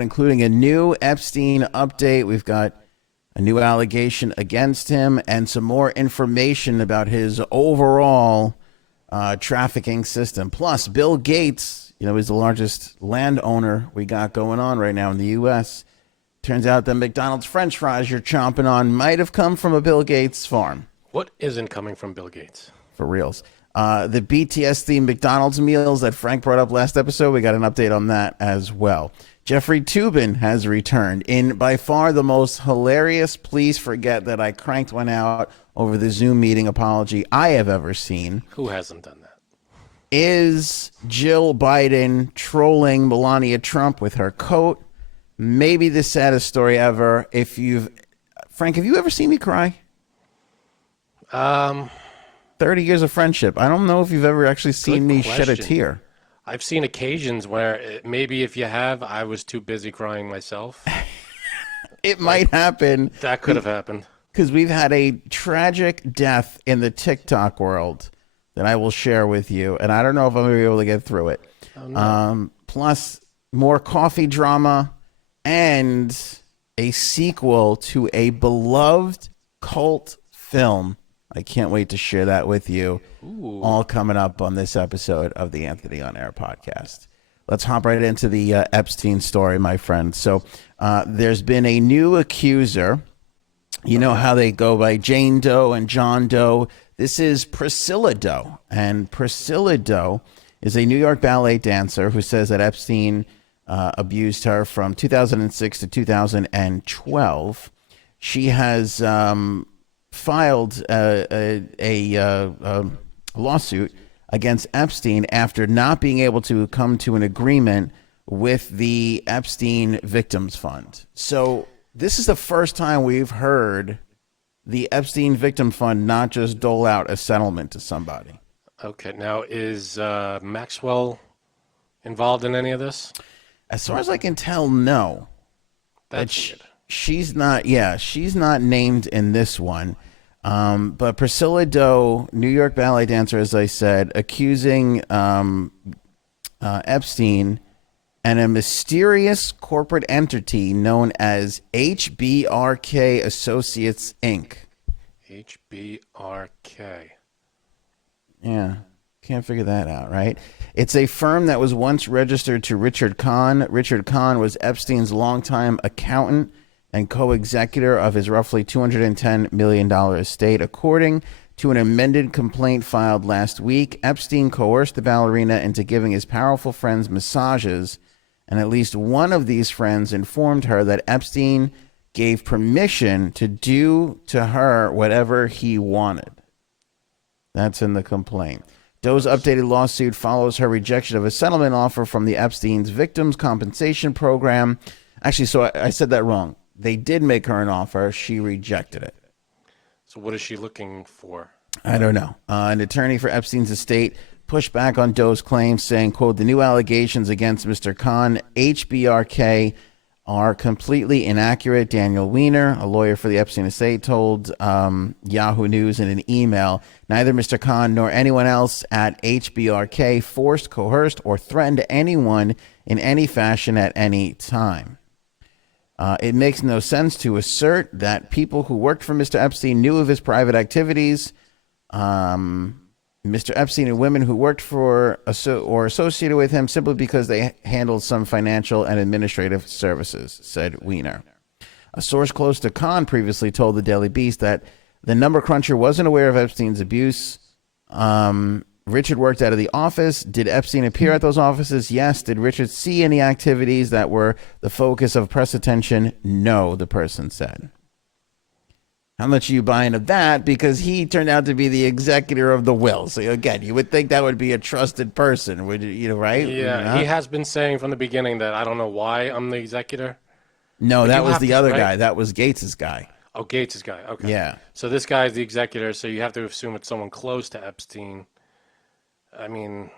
including a new Epstein update. We've got a new allegation against him and some more information about his overall trafficking system. Plus, Bill Gates, is the largest landowner we got going on right now in the U.S. Turns out the McDonald's French fries you're chomping on might have come from a Bill Gates farm. What isn't coming from Bill Gates? For reals. The BTS themed McDonald's meals that Frank brought up last episode, we got an update on that as well. Jeffrey Toobin has returned in by far the most hilarious please forget that I cranked one out over the Zoom meeting apology I have ever seen. Who hasn't done that? Is Jill Biden trolling Melania Trump with her coat? Maybe the saddest story ever. Frank, have you ever seen me cry? 30 years of friendship. I don't know if you've ever actually seen me shed a tear. I've seen occasions where maybe if you have, I was too busy crying myself. It might happen. That could have happened. Because we've had a tragic death in the TikTok world that I will share with you. And I don't know if I'm going to be able to get through it. Oh, no. Plus, more coffee drama and a sequel to a beloved cult film. I can't wait to share that with you. Ooh. All coming up on this episode of the Anthony on Air podcast. Let's hop right into the Epstein story, my friend. So there's been a new accuser. You know how they go by Jane Doe and John Doe. This is Priscilla Doe. And Priscilla Doe is a New York ballet dancer who says that Epstein abused her from 2006 to 2012. She has filed a lawsuit against Epstein after not being able to come to an agreement with the Epstein Victims Fund. So this is the first time we've heard the Epstein Victim Fund not just dole out a settlement to somebody. Okay, now is Maxwell involved in any of this? As far as I can tell, no. That's weird. She's not named in this one. But Priscilla Doe, New York ballet dancer, as I said, accusing Epstein and a mysterious corporate entity known as HBRK Associates, Inc. HBRK. Yeah, can't figure that out, right? It's a firm that was once registered to Richard Kahn. Richard Kahn was Epstein's longtime accountant and co-executor of his roughly $210 million estate. According to an amended complaint filed last week, Epstein coerced the ballerina into giving his powerful friends massages, and at least one of these friends informed her that Epstein gave permission to do to her whatever he wanted. That's in the complaint. Doe's updated lawsuit follows her rejection of a settlement offer from the Epstein's Victims Compensation Program. Actually, so I said that wrong. They did make her an offer. She rejected it. So what is she looking for? I don't know. An attorney for Epstein's estate pushed back on Doe's claims, saying, quote, the new allegations against Mr. Khan, HBRK, are completely inaccurate. Daniel Weiner, a lawyer for the Epstein estate, told Yahoo News in an email, neither Mr. Khan nor anyone else at HBRK forced, coerced, or threatened anyone in any fashion at any time. It makes no sense to assert that people who worked for Mr. Epstein knew of his private activities. Mr. Epstein and women who worked for or associated with him simply because they handled some financial and administrative services, said Weiner. A source close to Khan previously told the Daily Beast that the number cruncher wasn't aware of Epstein's abuse. Richard worked out of the office. Did Epstein appear at those offices? Yes. Did Richard see any activities that were the focus of press attention? No, the person said. How much are you buying of that? Because he turned out to be the executor of the will. So again, you would think that would be a trusted person, would you? Right? Yeah, he has been saying from the beginning that I don't know why I'm the executor. No, that was the other guy. That was Gates's guy. Oh, Gates's guy. Okay. Yeah. So this guy's the executor. So you have to assume it's someone close to Epstein. I mean,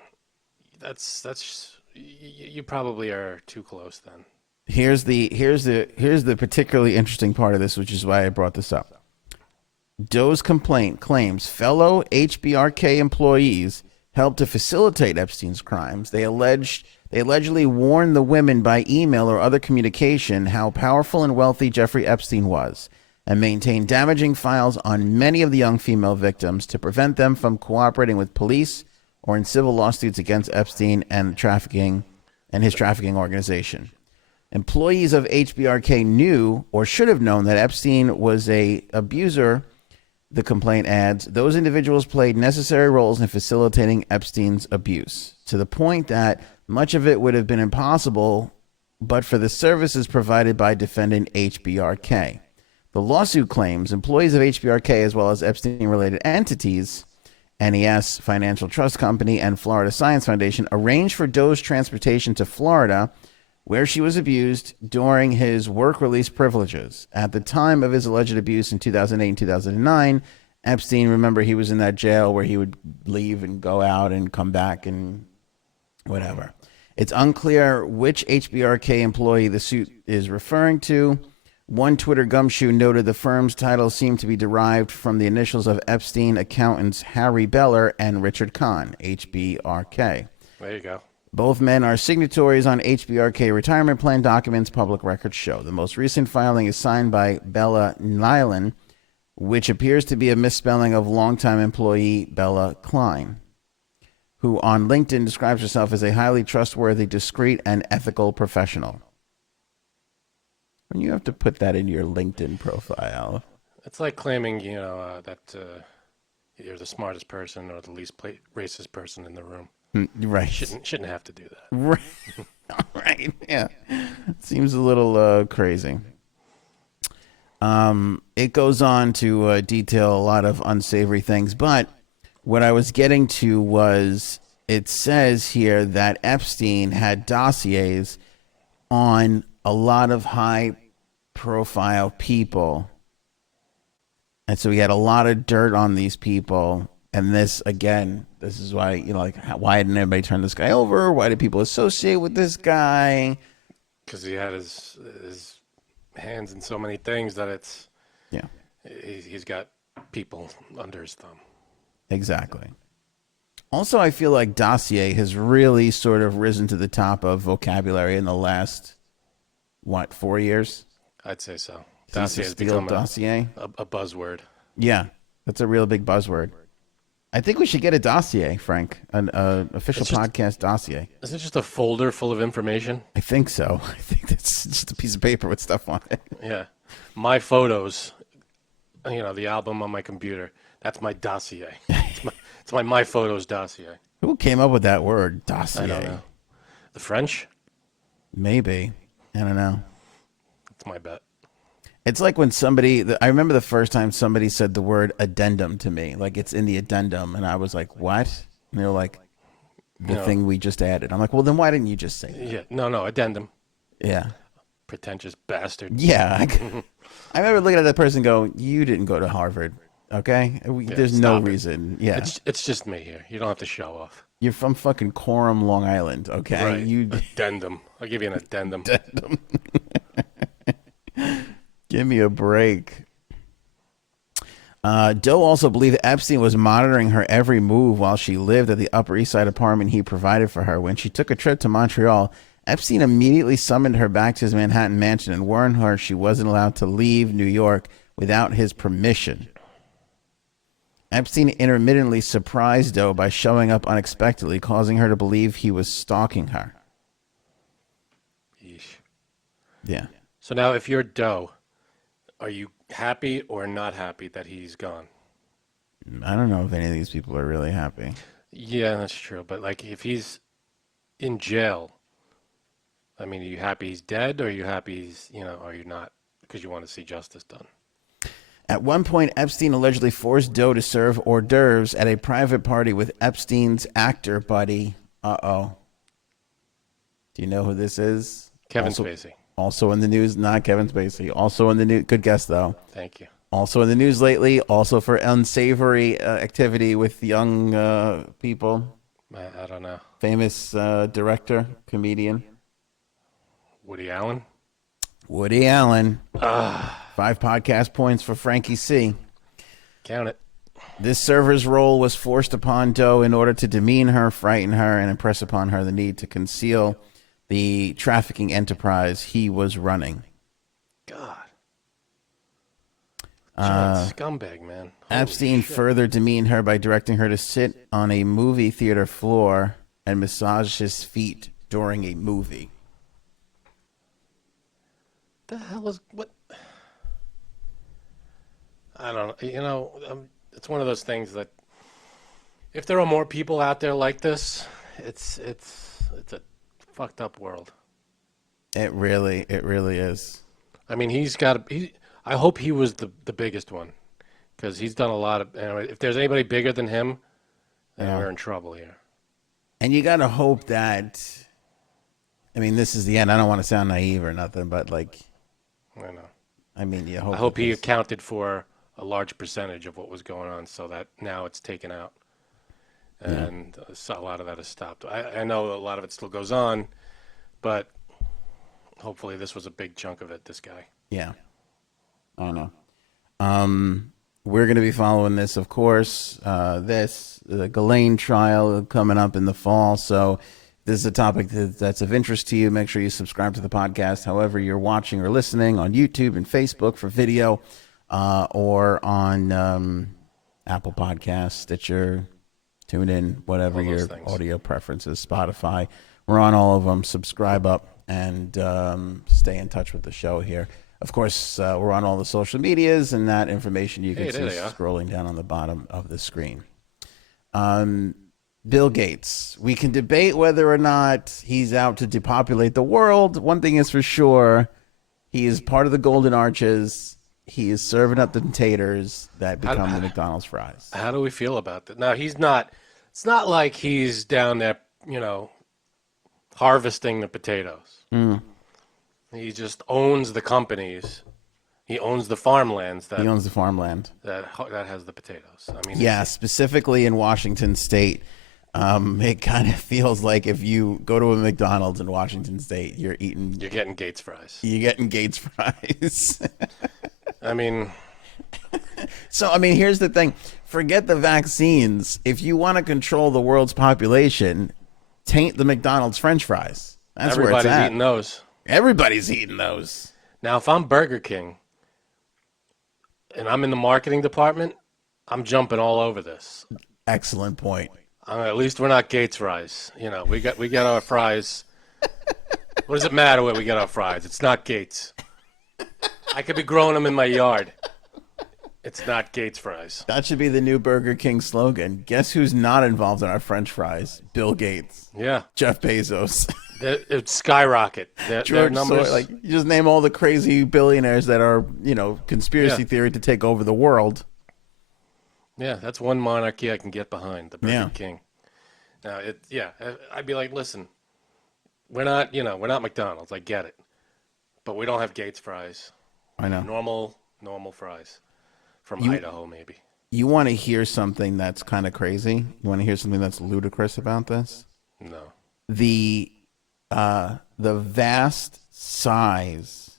that's you probably are too close then. Here's the particularly interesting part of this, which is why I brought this up. Doe's complaint claims fellow HBRK employees helped to facilitate Epstein's crimes. They alleged They allegedly warned the women by email or other communication how powerful and wealthy Jeffrey Epstein was, and maintained damaging files on many of the young female victims to prevent them from cooperating with police or in civil lawsuits against Epstein and his trafficking organization. Employees of HBRK knew or should have known that Epstein was a abuser, the complaint adds. Those individuals played necessary roles in facilitating Epstein's abuse, to the point that much of it would have been impossible but for the services provided by defendant HBRK. The lawsuit claims employees of HBRK, as well as Epstein-related entities, NES Financial Trust Company and Florida Science Foundation, arranged for Doe's transportation to Florida, where she was abused during his work release privileges. At the time of his alleged abuse in 2008 and 2009, Epstein, remember, he was in that jail where he would leave and go out and come back and whatever. It's unclear which HBRK employee the suit is referring to. One Twitter gumshoe noted the firm's title seemed to be derived from the initials of Epstein accountants Harry Beller and Richard Kahn, HBRK. There you go. Both men are signatories on HBRK retirement plan documents, public records show. The most recent filing is signed by Bella Nyland, which appears to be a misspelling of longtime employee Bella Klein, who on LinkedIn describes herself as a highly trustworthy, discreet, and ethical professional. When you have to put that in your LinkedIn profile. It's like claiming, that you're the smartest person or the least racist person in the room. Right. Shouldn't have to do that. Right. Right. Yeah. Seems a little crazy. It goes on to detail a lot of unsavory things, but what I was getting to was, it says here that Epstein had dossiers on a lot of high profile people. And so he had a lot of dirt on these people. And this, again, this is why, why didn't everybody turn this guy over? Why did people associate with this guy? Because he had his hands in so many things that it's, yeah, he's got people under his thumb. Exactly. Also, I feel like dossier has really sort of risen to the top of vocabulary in the last, 4 years? I'd say so. Dossier has become dossier? A buzzword. Yeah, that's a real big buzzword. I think we should get a dossier, Frank, an official podcast dossier. Is it just a folder full of information? I think so. I think that's just a piece of paper with stuff on it. Yeah. My photos, the album on my computer, that's my dossier. It's my photos dossier. Who came up with that word, dossier? I don't know. The French? Maybe. I don't know. That's my bet. It's like when I remember the first time somebody said the word addendum to me, like it's in the addendum, and I was like, what? And they were like, the thing we just added. I'm like, well, then why didn't you just say that? Yeah, no, addendum. Yeah. Pretentious bastard. Yeah. I remember looking at that person and go, you didn't go to Harvard, okay? There's no reason. Yeah. It's just me here. You don't have to show off. You're from fucking Coram, Long Island, okay? Right. Addendum. I'll give you an addendum. Addendum. Give me a break. Doe also believed Epstein was monitoring her every move while she lived at the Upper East Side apartment he provided for her. When she took a trip to Montreal, Epstein immediately summoned her back to his Manhattan mansion and warned her she wasn't allowed to leave New York without his permission. Epstein intermittently surprised Doe by showing up unexpectedly, causing her to believe he was stalking her. Yeesh. Yeah. So now if you're Doe, are you happy or not happy that he's gone? I don't know if any of these people are really happy. Yeah, that's true. But like if he's in jail, I mean, are you happy he's dead or are you happy he's, are you not because you want to see justice done? At one point, Epstein allegedly forced Doe to serve hors d'oeuvres at a private party with Epstein's actor buddy. Uh-oh. Do you know who this is? Kevin Spacey. Also in the news, not Kevin Spacey. Also in the news, good guess though. Thank you. Also in the news lately, also for unsavory activity with young people. I don't know. Famous director, comedian. Woody Allen? Woody Allen. 5 podcast points for Frankie C. Count it. This server's role was forced upon Doe in order to demean her, frighten her, and impress upon her the need to conceal the trafficking enterprise he was running. God. Giant scumbag, man. Holy Epstein shit. further demeaned her by directing her to sit on a movie theater floor and massage his feet during a movie. The hell is what? I don't know. It's one of those things that if there are more people out there like this, it's a fucked up world. It really is. I mean, I hope he was the biggest one, because he's done a lot of. If there's anybody bigger than him, then we're in trouble here. And you got to hope that, I mean, this is the end. I don't want to sound naive or nothing, but like, I know. I mean, you hope. I hope he accounted for a large percentage of what was going on, so that now it's taken out, and a lot of that is stopped. I know a lot of it still goes on, but hopefully this was a big chunk of it. This guy. Yeah. I don't know. We're going to be following this, of course. The Ghislaine trial coming up in the fall. So this is a topic that's of interest to you. Make sure you subscribe to the podcast, however you're watching or listening, on YouTube and Facebook for video, or on Apple Podcasts, Stitcher, TuneIn, whatever your audio preferences, Spotify. We're on all of them. Subscribe up and stay in touch with the show here. Of course, we're on all the social medias, and that information you can see scrolling down on the bottom of the screen. Bill Gates. We can debate whether or not he's out to depopulate the world. One thing is for sure, he is part of the Golden Arches. He is serving up the taters that become the McDonald's fries. How do we feel about that? Now, he's not. It's not like he's down there, harvesting the potatoes. He just owns the companies. He owns the farmlands. He owns the farmland that has the potatoes. I mean, yeah, specifically in Washington State, it kind of feels like if you go to a McDonald's in Washington State, you're getting Gates fries. You're getting Gates fries. I mean, here's the thing: forget the vaccines. If you want to control the world's population, taint the McDonald's French fries. That's where it's at. Eating those. Everybody's eating those. Now, if I'm Burger King and I'm in the marketing department, I'm jumping all over this. Excellent point. At least we're not Gates fries. We got our fries. What does it matter where we get our fries? It's not Gates. I could be growing them in my yard. It's not Gates fries. That should be the new Burger King slogan. Guess who's not involved in our French fries? Bill Gates. Yeah. Jeff Bezos. It skyrocket. Their numbers. You just name all the crazy billionaires that are, conspiracy theory to take over the world. Yeah, that's one monarchy I can get behind, the Burger King. Now, I'd be like, listen, we're not McDonald's. I get it, but we don't have Gates fries. I know. Normal fries from Idaho, maybe. You want to hear something that's kind of crazy? You want to hear something that's ludicrous about this? No. The vast size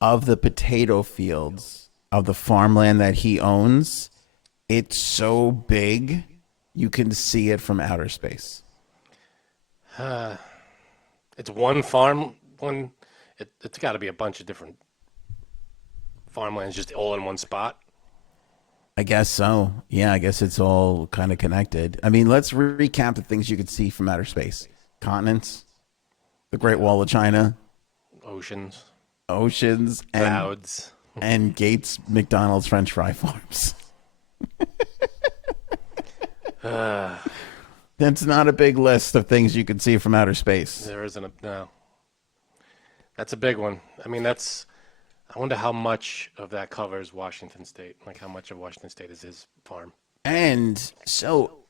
of the potato fields of the farmland that he owns, it's so big you can see it from outer space. It's one farm. It's got to be a bunch of different farmlands just all in one spot. I guess so. Yeah, I guess it's all kind of connected. Let's recap the things you could see from outer space. Continents, the Great Wall of China, oceans, clouds, and Gates McDonald's French fry farms. That's not a big list of things you could see from outer space. There isn't no. That's a big one. I wonder how much of that covers Washington State. Like how much of Washington State is his farm. And so,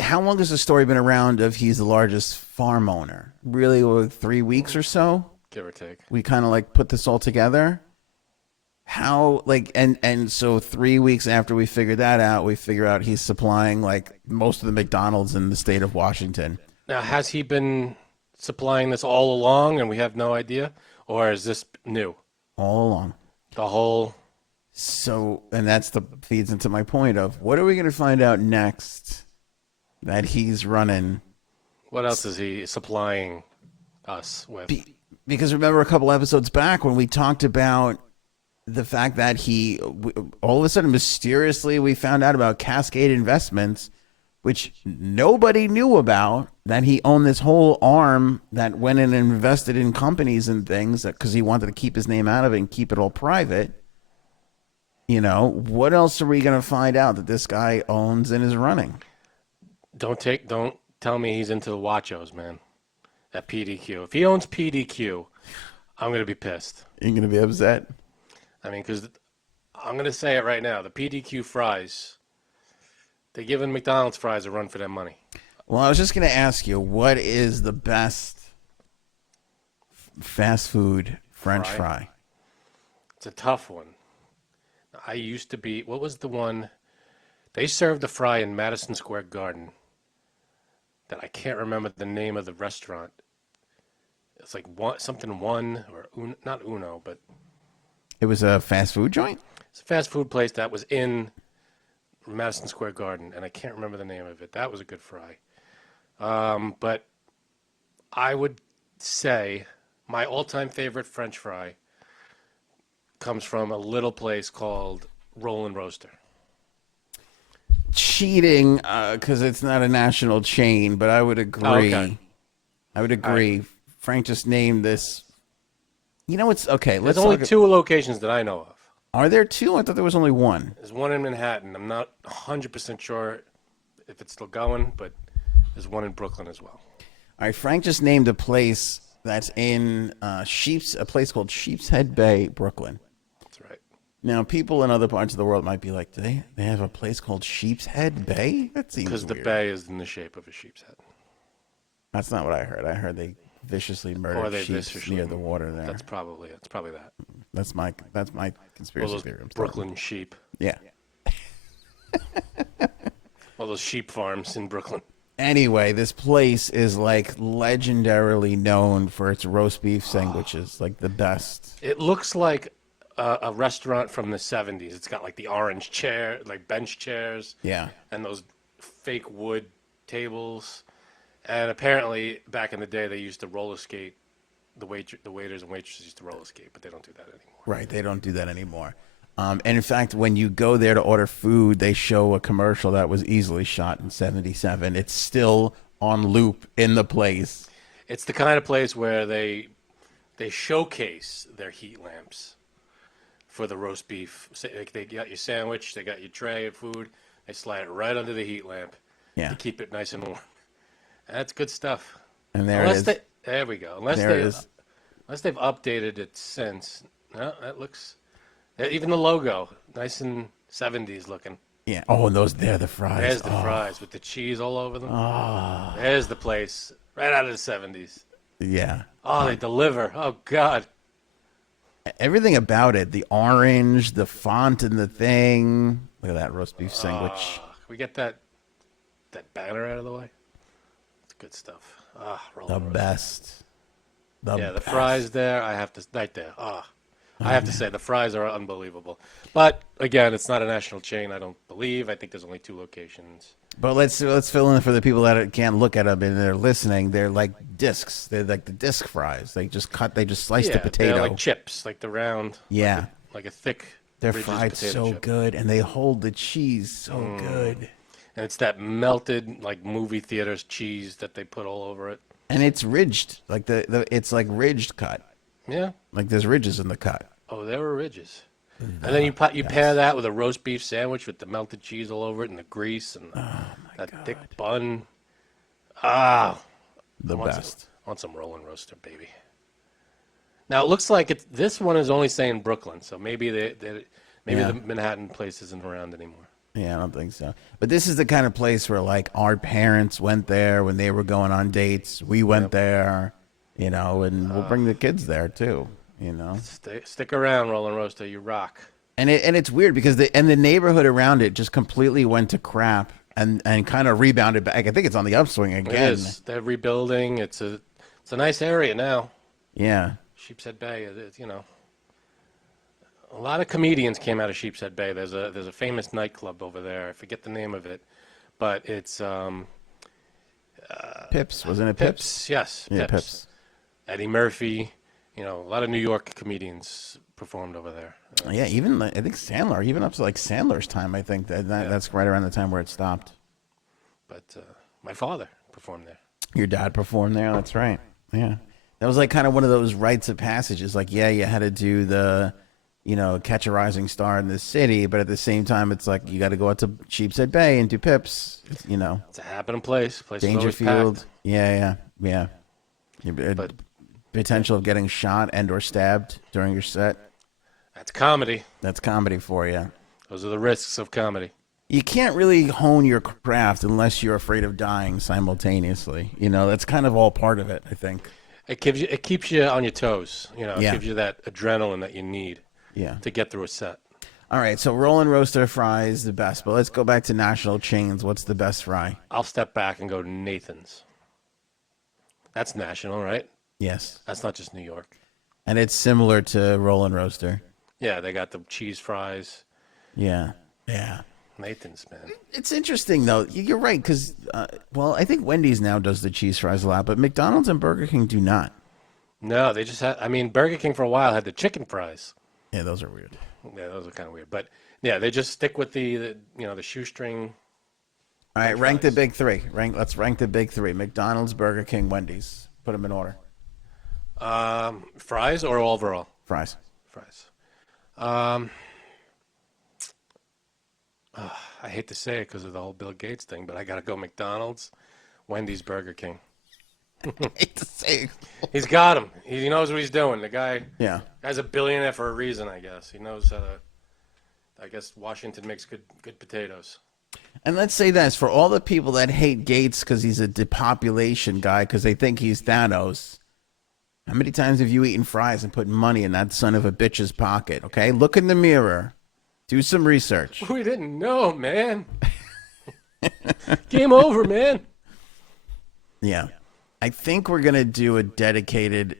how long has the story been around of he's the largest farm owner? Really, 3 weeks or so? Give or take. We kind of put this all together. How, and so 3 weeks after we figured that out, we figure out he's supplying most of the McDonald's in the state of Washington. Now, has he been supplying this all along and we have no idea? Or is this new? All along. The whole So, and that's the feeds into my point of what are we going to find out next that he's running? What else is he supplying us with? Because remember a couple episodes back when we talked about the fact that all of a sudden mysteriously we found out about Cascade Investments, which nobody knew about, that he owned this whole arm that went in and invested in companies and things because he wanted to keep his name out of it and keep it all private. What else are we going to find out that this guy owns and is running? Don't tell me he's into the Wachos, man. At PDQ. If he owns PDQ, I'm gonna be pissed. You're going to be upset? I mean, because I'm gonna say it right now. The PDQ fries, they're giving McDonald's fries a run for their money. Well, I was just going to ask you, what is the best fast food French fry? It's a tough one. I used to be. What was the one? They served a fry in Madison Square Garden that I can't remember the name of the restaurant. It's like one or not Uno, but It was a fast food joint? it's a fast food place that was in Madison Square Garden, and I can't remember the name of it. That was a good fry. But I would say my all-time favorite French fry comes from a little place called Roll Roaster. Cheating because it's not a national chain, but I would agree. Oh, okay. I would agree. Frank just named this. It's okay. There's Let's only talk. two locations that I know of. Are there two? I thought there was only one. There's one in Manhattan. I'm not 100% sure if it's still going, but there's one in Brooklyn as well. All right. Frank just named a place that's in a place called Sheepshead Bay, Brooklyn. That's right. Now, people in other parts of the world might be like, do they have a place called Sheepshead Bay? That seems Because the weird. bay is in the shape of a sheep's head. That's not what I heard. I heard they viciously murdered sheep near the water there. That's probably that. That's my Well, conspiracy those theory. I'm sorry. Brooklyn sheep. Yeah. All those sheep farms in Brooklyn. Anyway, this place is like legendarily known for its roast beef sandwiches, like the best. It looks like a restaurant from the 70s. It's got like the orange chair, like bench chairs. Yeah. And those fake wood tables. And apparently, back in the day, they used to roller skate. The waiters and waitresses used to roller skate, but they don't do that anymore. Right. They don't do that anymore. And in fact, when you go there to order food, they show a commercial that was easily shot in '77. It's still on loop in the place. It's the kind of place where they showcase their heat lamps for the roast beef. They got your sandwich, they got your tray of food, they slide it right under the heat lamp to keep it nice and warm. That's good stuff. And there it is. There we go. There it is. Unless they've updated it since. No, that looks. Even the logo, nice and 70s looking. Yeah. Oh, and they're the fries. There's the fries with the cheese all over them. Oh. There's the place right out of the 70s. Yeah. Oh, they deliver. Oh, God. Everything about it, the orange, the font in the thing. Look at that roast beef sandwich. Can we get that banner out of the way? It's good stuff. The best. The best. fries there, I have to, right there. I have to say, the fries are unbelievable. But, again, it's not a national chain, I don't believe. I think there's only two locations. But let's fill in for the people that can't look at them and they're listening. They're like discs. They're like the disc fries. They just slice the potato. They're like chips, like the round. Yeah. Like a thick. They're ridges fried potato so chip. good, and they hold the cheese so good. And it's that melted, like movie theaters cheese that they put all over it. And it's ridged, like it's like ridged cut. Yeah. Like there's ridges in the cut. Oh, there were ridges. And then you pair that with a roast beef sandwich with the melted cheese all over it and the grease and that thick bun. The best. I want some Rolling Roaster, baby. Now it looks like this one is only saying Brooklyn, so maybe the Manhattan place isn't around anymore. Yeah, I don't think so. But this is the kind of place where like our parents went there when they were going on dates. We went there, and we'll bring the kids there too. Stick around, Rolling Roaster. You rock. And it's weird because the neighborhood around it just completely went to crap and kind of rebounded back. I think it's on the upswing again. It is. They're rebuilding. It's a nice area now. Yeah. Sheepshead Bay. A lot of comedians came out of Sheepshead Bay. There's a famous nightclub over there. I forget the name of it, but it's Pips, wasn't it Pips? Pips. Yes, Yeah, Pips. Pips. Eddie Murphy. You know, a lot of New York comedians performed over there. Yeah, even I think Sandler, even up to like Sandler's time, I think that's right around the time where it stopped. But my father performed there. Your dad performed there. That's right. Yeah, that was like kind of one of those rites of passages. Like, yeah, you had to do the, catch a rising star in the city, but at the same time, it's like you got to go out to Sheepshead Bay and do Pips. It's a happening place. Place is always Dangerfield. packed. Yeah. But Potential of getting shot and or stabbed during your set. that's comedy. That's comedy for you. Those are the risks of comedy. You can't really hone your craft unless you're afraid of dying simultaneously. That's kind of all part of it, I think. It keeps you on your toes. It Yeah. gives you that adrenaline that you need Yeah. to get through a set. All right, so Roll and Roaster fry is the best, but let's go back to national chains. What's the best fry? I'll step back and go to Nathan's. That's national, right? Yes. That's not just New York. And it's similar to Roll and Roaster. Yeah, they got the cheese fries. Yeah. Nathan's, man. It's interesting, though. You're right, because, I think Wendy's now does the cheese fries a lot, but McDonald's and Burger King do not. No, they just had. I mean, Burger King for a while had the chicken fries. Yeah, those are weird. Yeah, those are kind of weird. But yeah, they just stick with the shoestring. All right, French rank the fries. big three. Let's rank the big three. McDonald's, Burger King, Wendy's. Put them in order. Fries or overall? Fries. Fries. I hate to say it because of the whole Bill Gates thing, but I got to go McDonald's, Wendy's, Burger King. Hate to say. He's got him. He knows what he's doing. The guy's a billionaire for a reason, I guess. He knows how to. I guess Washington makes good potatoes. And let's say this, for all the people that hate Gates because he's a depopulation guy because they think he's Thanos, how many times have you eaten fries and put money in that son of a bitch's pocket? Okay, look in the mirror. Do some research. We didn't know, man. Game over, man. Yeah. I think we're going to do a dedicated,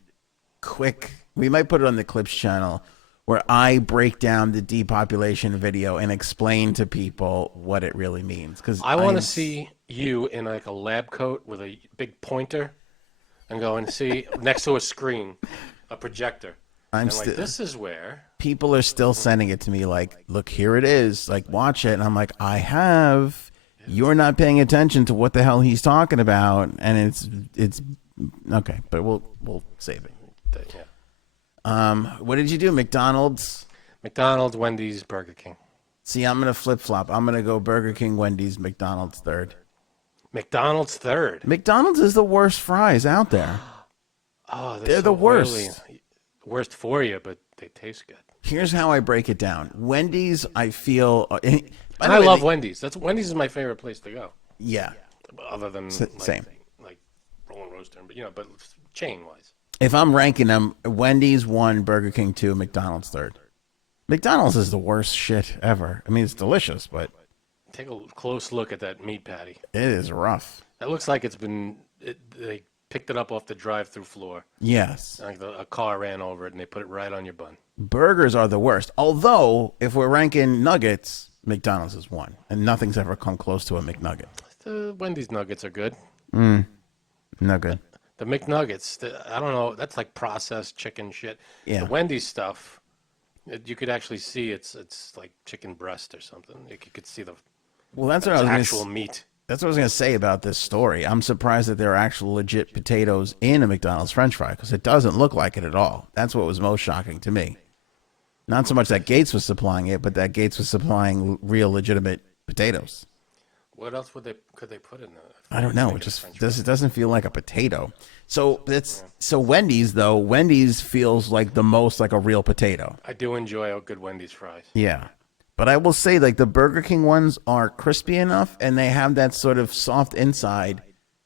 quick, we might put it on the Clips channel, where I break down the depopulation video and explain to people what it really means. Because I want to see you in like a lab coat with a big pointer and go and see next to a screen, a projector. This is where people are still sending it to me like, look, here it is. Like, watch it. And I'm like, I have. You're not paying attention to what the hell he's talking about. And it's okay, but we'll save it. Yeah. What did you do? McDonald's? McDonald's, Wendy's, Burger King. See, I'm going to flip-flop. I'm going to go Burger King, Wendy's, McDonald's third. McDonald's third. McDonald's is the worst fries out there. Oh, They're the worst. Worst for you, but they taste good. Here's how I break it down. Wendy's, I feel... I love Wendy's. Wendy's is my favorite place to go. Yeah. Other than same. Like Roll and Roaster, but chain-wise. If I'm ranking them, Wendy's 1, Burger King 2, McDonald's 3rd. McDonald's is the worst shit ever. I mean, it's delicious, but... Take a close look at that meat patty. It is rough. That looks like they picked it up off the drive-through floor. Yes. Like a car ran over it, and they put it right on your bun. Burgers are the worst. Although, if we're ranking nuggets, McDonald's is 1. And nothing's ever come close to a McNugget. The Wendy's nuggets are good. No good. The McNuggets, I don't know, that's like processed chicken shit. Yeah. The Wendy's stuff, you could actually see it's like chicken breast or something. You could see the Well, that's what I was actual meat. That's what I was going to say about this story. I'm surprised that there are actual legit potatoes in a McDonald's French fry because it doesn't look like it at all. That's what was most shocking to me. Not so much that Gates was supplying it, but that Gates was supplying real legitimate potatoes. What else could they put in there? I don't know. It doesn't feel like a potato. So Wendy's though. Wendy's feels like the most like a real potato. I do enjoy a good Wendy's fries. Yeah. But I will say, like, the Burger King ones are crispy enough, and they have that sort of soft inside.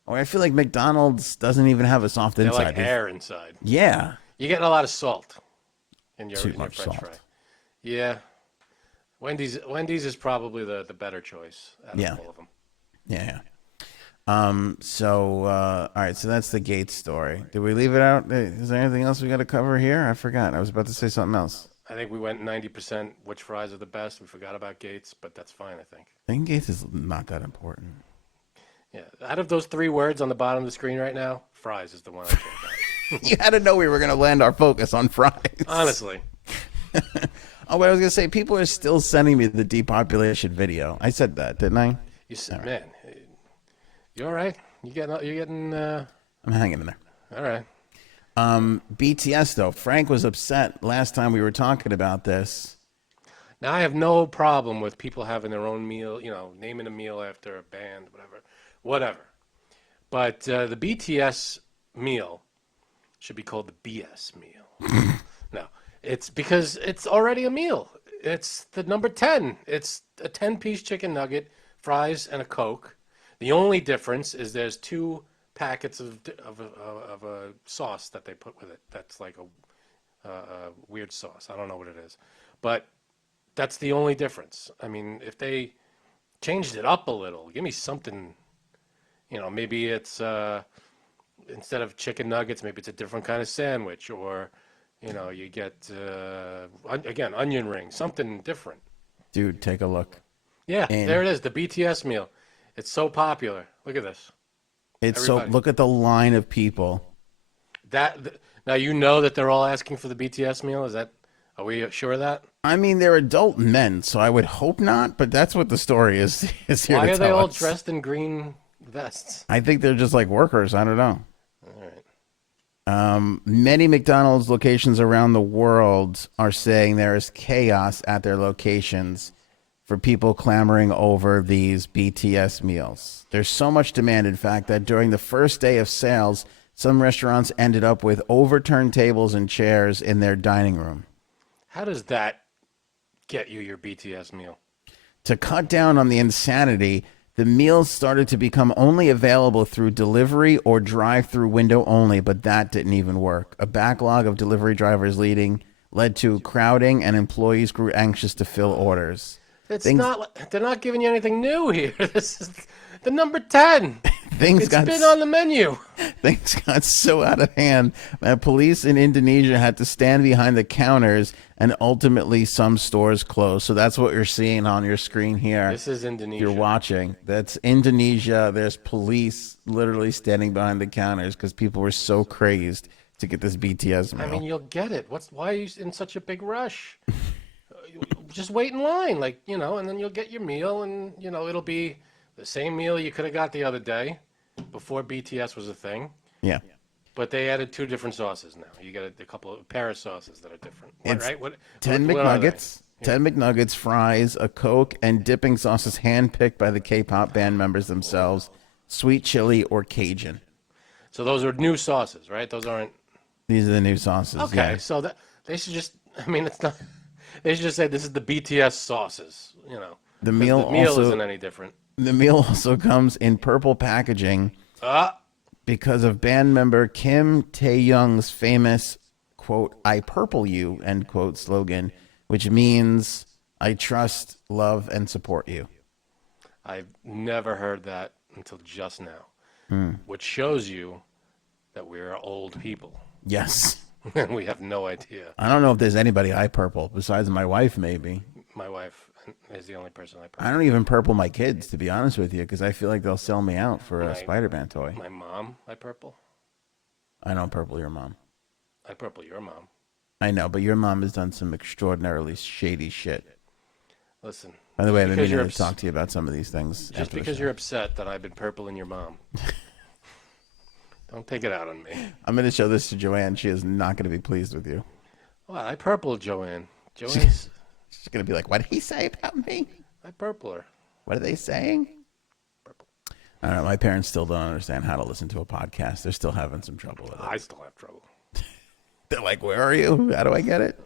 Or I feel like McDonald's doesn't even have a soft They're inside. like air inside. Yeah. You're getting a lot of salt in your Too French much salt. fry. Yeah. Wendy's is probably the better choice out of all of them. Yeah. All right, so that's the Gates story. Did we leave it out? Is there anything else we got to cover here? I forgot. I was about to say something else. I think we went 90% which fries are the best. We forgot about Gates, but that's fine, I think. I think Gates is not that important. Yeah. Out of those 3 words on the bottom of the screen right now, fries is the one I care about. You had to know we were going to land our focus on fries. Honestly. Oh, what I was going to say, people are still sending me the depopulation video. I said that, didn't I? You said, man, you all right? You getting, I'm hanging in there. all right. BTS, though, Frank was upset last time we were talking about this. Now, I have no problem with people having their own meal, naming a meal after a band, whatever. But the BTS meal should be called the BS meal. No, it's because it's already a meal. It's the number 10. It's a 10-piece chicken nugget, fries, and a Coke. The only difference is there's 2 packets of a sauce that they put with it. That's like a weird sauce. I don't know what it is, but that's the only difference. I mean, if they changed it up a little, give me something. Maybe it's instead of chicken nuggets, maybe it's a different kind of sandwich, or you get again onion rings, something different. Dude, take a look. Yeah, And there it is, the BTS meal. It's so popular. Look at this. it's Everybody. so, look at the line of people. Now you know that they're all asking for the BTS meal. Are we sure of that? I mean, they're adult men, so I would hope not, but that's what the story is here Why to are they tell all us. dressed in green vests? I think they're just like workers. I don't know. All right. Many McDonald's locations around the world are saying there is chaos at their locations for people clamoring over these BTS meals. There's so much demand, in fact, that during the first day of sales, some restaurants ended up with overturned tables and chairs in their dining room. How does that get you your BTS meal? To cut down on the insanity, the meals started to become only available through delivery or drive-through window only, but that didn't even work. A backlog of delivery drivers led to crowding, and employees grew anxious to fill orders. They're not giving you anything new here. This is the number 10. It's been on the menu. Things got so out of hand that police in Indonesia had to stand behind the counters, and ultimately some stores closed. So that's what you're seeing on your screen here. This is Indonesia. You're watching. That's Indonesia. There's police literally standing behind the counters because people were so crazed to get this BTS meal. I mean, you'll get it. Why are you in such a big rush? Just wait in line, and then you'll get your meal, and, it'll be the same meal you could have got the other day before BTS was a thing. Yeah. But they added 2 different sauces now. You get a pair of sauces that are different. It's Right? 10 what are they? McNuggets, 10 McNuggets, fries, a Coke, and dipping sauces handpicked by the K-pop band members themselves, sweet chili or Cajun. So those are new sauces, right? Those aren't. These are the new sauces. Okay, Yeah. so that they should just. I mean, it's not. They should just say this is the BTS sauces. The meal also isn't any different. The meal also comes in purple packaging because of band member Kim Tae-young's famous, quote, "I purple you," end quote, slogan, which means I trust, love, and support you. I've never heard that until just now, which shows you that we're old people. Yes. And we have no idea. I don't know if there's anybody I purple besides my wife, maybe. My wife is the only person I purple. I don't even purple my kids, to be honest with you, because I feel like they'll sell me out for a Spider-Man toy. My mom, I purple. I don't purple your mom. I purple your mom. I know, but your mom has done some extraordinarily shady shit. Listen. By the way, I've been meaning to talk to you about some of these things. Just because you're upset that I've been purpling your mom. Don't take it out on me. I'm going to show this to Joanne. She is not going to be pleased with you. Well, I purple Joanne. Joanne's. She's going to be like, what did he say about me? I purple her. What are they saying? Purple. I don't know. My parents still don't understand how to listen to a podcast. They're still having some trouble with it. I still have trouble. They're like, where are you? How do I get it?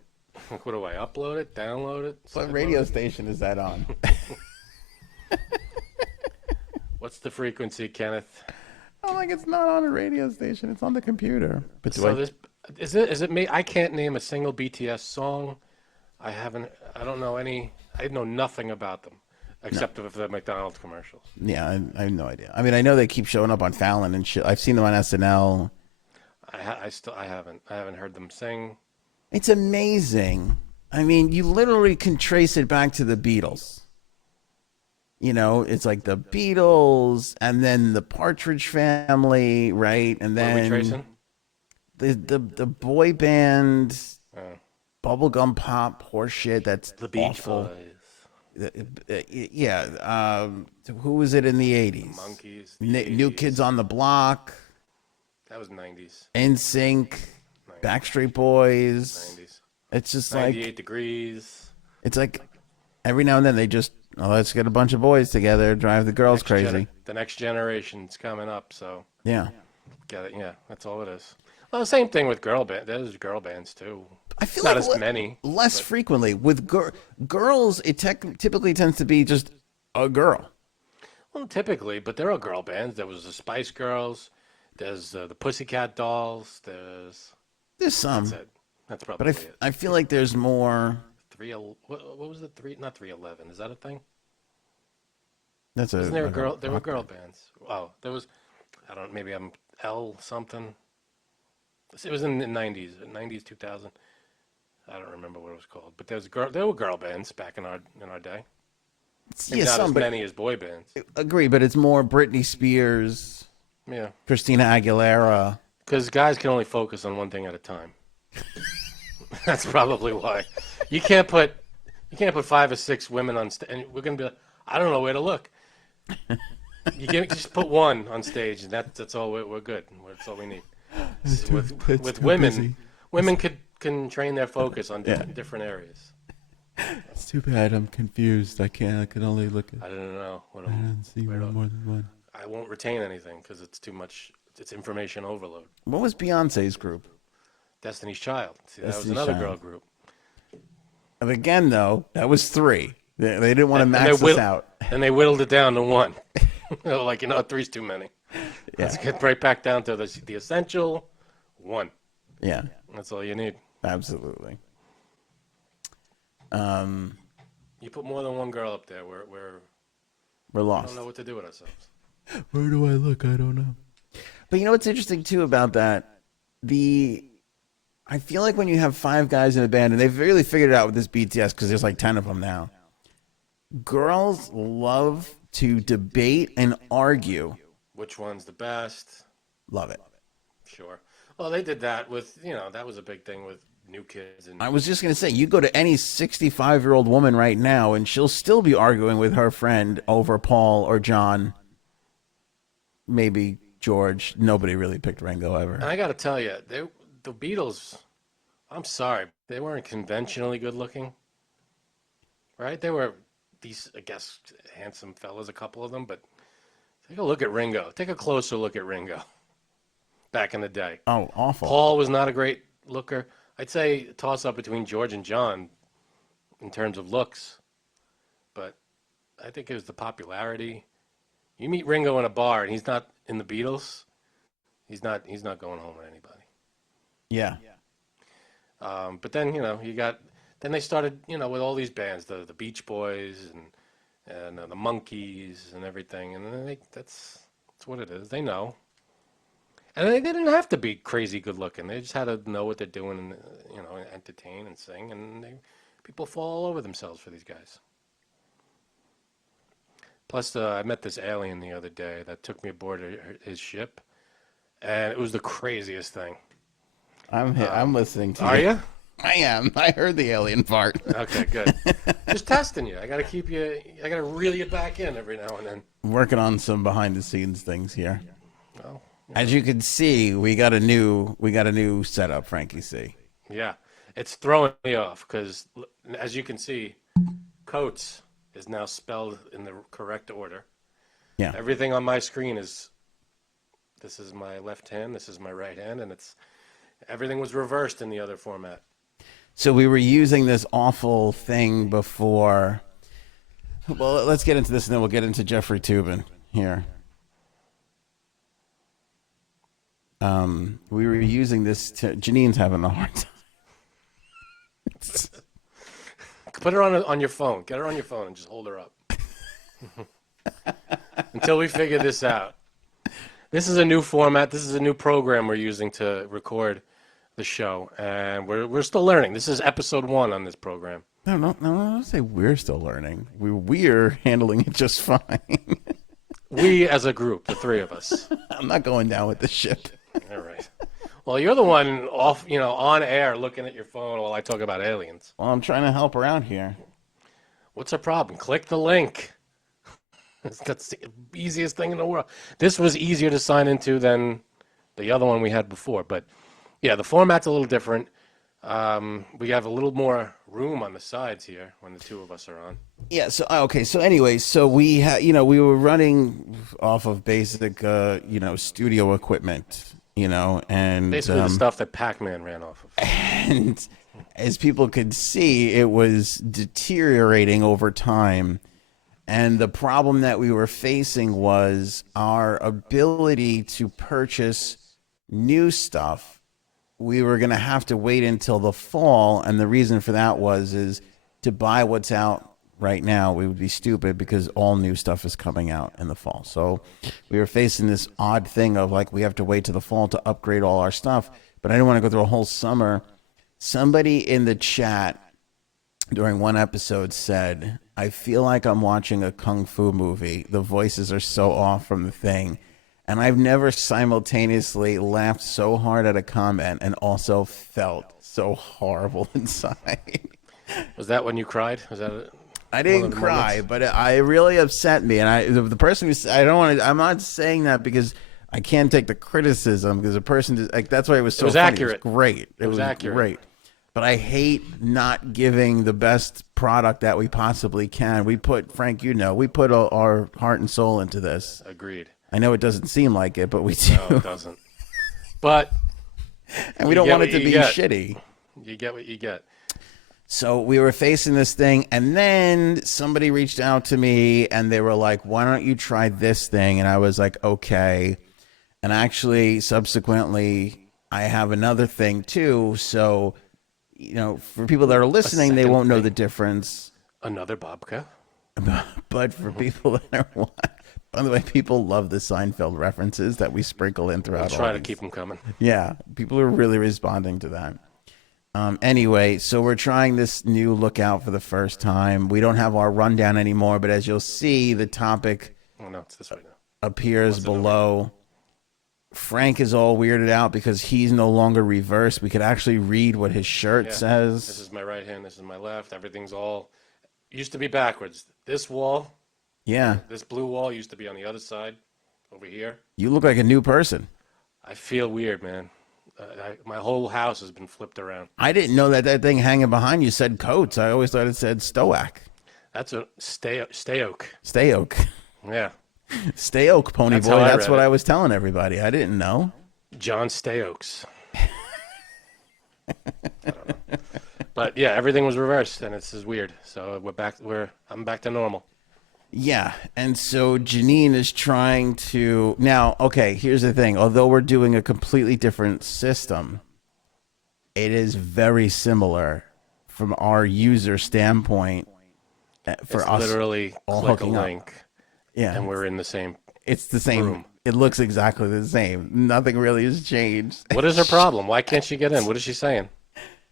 What do I upload it? Download it? What radio station is that on? What's the frequency, Kenneth? I'm like, it's not on a radio station. It's on the computer. But is it me? I can't name a single BTS song. I don't know any. I know nothing about them except for the McDonald's commercials. Yeah, I have no idea. I mean, I know they keep showing up on Fallon and shit. I've seen them on SNL. I haven't heard them sing. It's amazing I mean, you literally can trace it back to the Beatles. You know, it's like the Beatles and then the Partridge Family, right? And What are we then tracing? the boy band Oh, bubblegum pop horseshit that's the Beach awful. Boys, Yeah, who was it in the the 80s? Monkees, the New Kids 80s. on the Block, That was 90s. NSYNC, 90s. Backstreet Boys. 90s. It's just like 98 degrees. it's like every now and then they just, oh, let's get a bunch of boys together, drive the girls crazy. The next generation's coming up, so Yeah. get it. Yeah, that's all it is. Well, same thing with girl band. There's girl bands too. I feel Not like as many. less But, frequently with girls. It typically tends to be just a girl. well, typically, but there are girl bands. There was the Spice Girls. There's the Pussycat Dolls. There's That's some, it. That's but probably it. I feel like there's more. What was the three? Not 311. Is that a thing? That's Isn't there a girl? a There were rock girl band. bands. Oh, there was. I don't. Maybe I'm L something. It was in the 90s, 2000. I don't remember what it was called, but there were girl bands back in our day. Maybe Yeah, not some, as but many as boy bands. agree. But it's more Britney Spears, Yeah, Christina Aguilera. because guys can only focus on one thing at a time. That's probably why. You can't put 5 or 6 women on stage, and we're gonna be like, I don't know where to look. Just put one on stage, and that's all. We're good. That's all we need. With women, women can train their focus on different areas. It's too bad. I'm confused. I can't. I can only look at. I don't know what I don't see where to- more than one. I won't retain anything because it's too much. It's information overload. What was Beyonce's group? Destiny's Child. See, that was Destiny's another Child. girl group. And again, though, that was 3. They didn't want to And max us out. And they whittled it down to 1. They're like, 3's too many. Let's Yeah. get right back down to the essential 1. Yeah, That's all you need. absolutely. You put more than one girl up there, we're We're we lost. don't know what to do with ourselves. Where do I look? I don't know. But you know what's interesting too about that? I feel like when you have 5 guys in a band, and they've really figured it out with this BTS because there's like 10 of them now. Girls love to debate and argue. Which one's the best? Love it. Sure. Well, they did that with, that was a big thing with New Kids and I was just going to say, you go to any 65-year-old woman right now, and she'll still be arguing with her friend over Paul or John, maybe George. Nobody really picked Ringo ever. And I got to tell you, the Beatles, I'm sorry, they weren't conventionally good looking, right? They were these, I guess, handsome fellas, a couple of them, but take a look at Ringo. Take a closer look at Ringo back in the day. Oh, awful. Paul was not a great looker. I'd say a toss up between George and John in terms of looks, but I think it was the popularity. You meet Ringo in a bar and he's not in the Beatles, he's not going home with anybody. Yeah. But then then they started with all these bands, the Beach Boys and the Monkees and everything, and then that's what it is. They know, and they didn't have to be crazy good looking. They just had to know what they're doing and entertain and sing, and people fall all over themselves for these guys. Plus, I met this alien the other day that took me aboard his ship, and it was the craziest thing. I'm listening to Are you? I am. I heard the alien part. Okay, good. Just testing you. I got to reel you back in every now and then. Working on some behind the scenes things here. Well, As you can see, we got a new setup, Frankie C. yeah. It's throwing me off because, as you can see, Coates is now spelled in the correct order. Yeah. Everything on my screen this is my left hand, this is my right hand, and everything was reversed in the other format. So we were using this awful thing before. Well, let's get into this, and then we'll get into Jeffrey Toobin here. We were using this. Janine's having a hard time. Put her on your phone. Get her on your phone and just hold her up until we figure this out. This is a new format. This is a new program we're using to record the show, and we're still learning. This is episode 1 on this program. No, don't say we're still learning. We're handling it just fine. We as a group, the 3 of us. I'm not going down with the ship. All right. Well, you're the one off, on air looking at your phone while I talk about aliens. Well, I'm trying to help her out here. What's the problem? Click the link. That's the easiest thing in the world. This was easier to sign into than the other one we had before. But, yeah, the format's a little different. We have a little more room on the sides here when the 2 of us are on. Yeah. So okay. So anyway, so we we were running off of basic studio equipment, and Basically the stuff that Pac-Man ran off of. and as people could see, it was deteriorating over time. And the problem that we were facing was our ability to purchase new stuff. We were going to have to wait until the fall. And the reason for that is to buy what's out right now, we would be stupid because all new stuff is coming out in the fall. So we were facing this odd thing of like, we have to wait to the fall to upgrade all our stuff. But I didn't want to go through a whole summer. Somebody in the chat during one episode said, I feel like I'm watching a kung fu movie. The voices are so off from the thing. And I've never simultaneously laughed so hard at a comment and also felt so horrible inside. Was that when you cried? Was that I didn't cry, but it really upset me. And the person who I don't want to, I'm not saying that because I can't take the criticism because the person that's why it was so funny. Accurate. It was great. It was accurate. Great. But I hate not giving the best product that we possibly can. We put, Frank, we put our heart and soul into this. Agreed. I know it doesn't seem like it, but we do. No, it doesn't. But and we don't want it to be shitty. You get what you get. So we were facing this thing, and then somebody reached out to me, and they were like, why don't you try this thing? And I was like, okay. And actually, subsequently, I have another thing, too. So, for people that are listening, they won't know the difference. Another babka. But for people that are by the way, people love the Seinfeld references that we sprinkle in throughout. We'll try to keep them coming. Yeah, people are really responding to that. Anyway, so we're trying this new lookout for the first time. We don't have our rundown anymore, but as you'll see, the topic it's this right now. Appears below. Frank is all weirded out because he's no longer reversed. We could actually read what his shirt says. This is my right hand. This is my left. Everything's all used to be backwards. This wall. Yeah. This blue wall used to be on the other side over here. You look like a new person. I feel weird, man. My whole house has been flipped around. I didn't know that thing hanging behind you said Coates. I always thought it said Stoac. That's a Stayoak. Stayoak. Yeah. Stayoak, pony That's boy. That's what I was telling everybody. I didn't know. John Stayoaks. I don't know. But yeah, everything was reversed, and this is weird. So we're back. I'm back to normal. Yeah, and so Janine is trying to now. Okay, here's the thing. Although we're doing a completely different system, it is very similar from our user standpoint. For It's us, literally all click a hooking up. link, Yeah, and we're in the same. it's the same. room. It looks exactly the same. Nothing really has changed. What is her problem? Why can't she get in? What is she saying?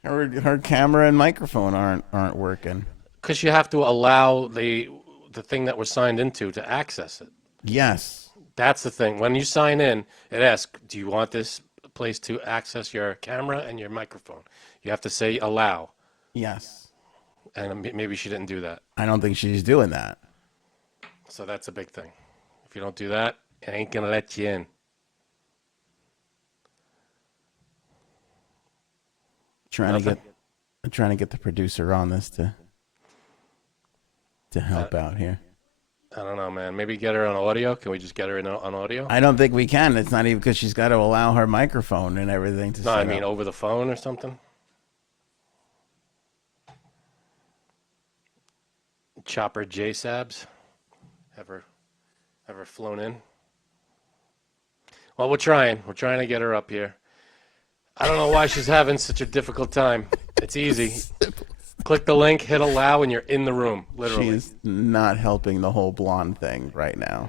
Her camera and microphone aren't working. Because you have to allow the thing that we're signed into to access it. Yes. That's the thing. When you sign in, it asks, do you want this place to access your camera and your microphone? You have to say allow. Yes. And maybe she didn't do that. I don't think she's doing that. So that's a big thing. If you don't do that, it ain't going to let you in. I'm trying to get the producer on this to help out here. I don't know, man. Maybe get her on audio. Can we just get her on audio? I don't think we can. It's not even because she's got to allow her microphone and everything to No, set I mean up. over the phone or something. Chopper J Sabs. Ever flown in? Well, we're trying. We're trying to get her up here. I don't know why she's having such a difficult time. It's easy. Click the link, hit allow, and you're in the room, literally. She's not helping the whole blonde thing right now.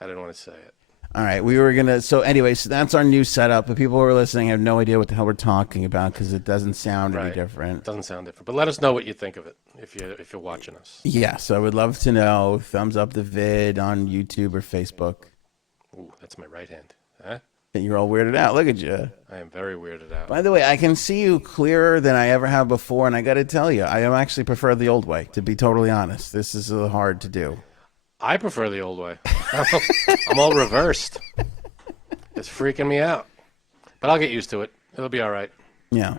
I didn't want to say it. All right, we were gonna. So, anyway, so that's our new setup. But people who are listening have no idea what the hell we're talking about because it doesn't sound any Right. different. Doesn't sound different. But let us know what you think of it if you're watching us. Yes, I would love to know. Thumbs up the vid on YouTube or Facebook. Ooh, that's my right hand. Huh? And you're all weirded out. Look at you. I am very weirded out. By the way, I can see you clearer than I ever have before, and I got to tell you, I actually prefer the old way. To be totally honest, this is hard to do. I prefer the old way. I'm all reversed. It's freaking me out. But I'll get used to it. It'll be all right. Yeah.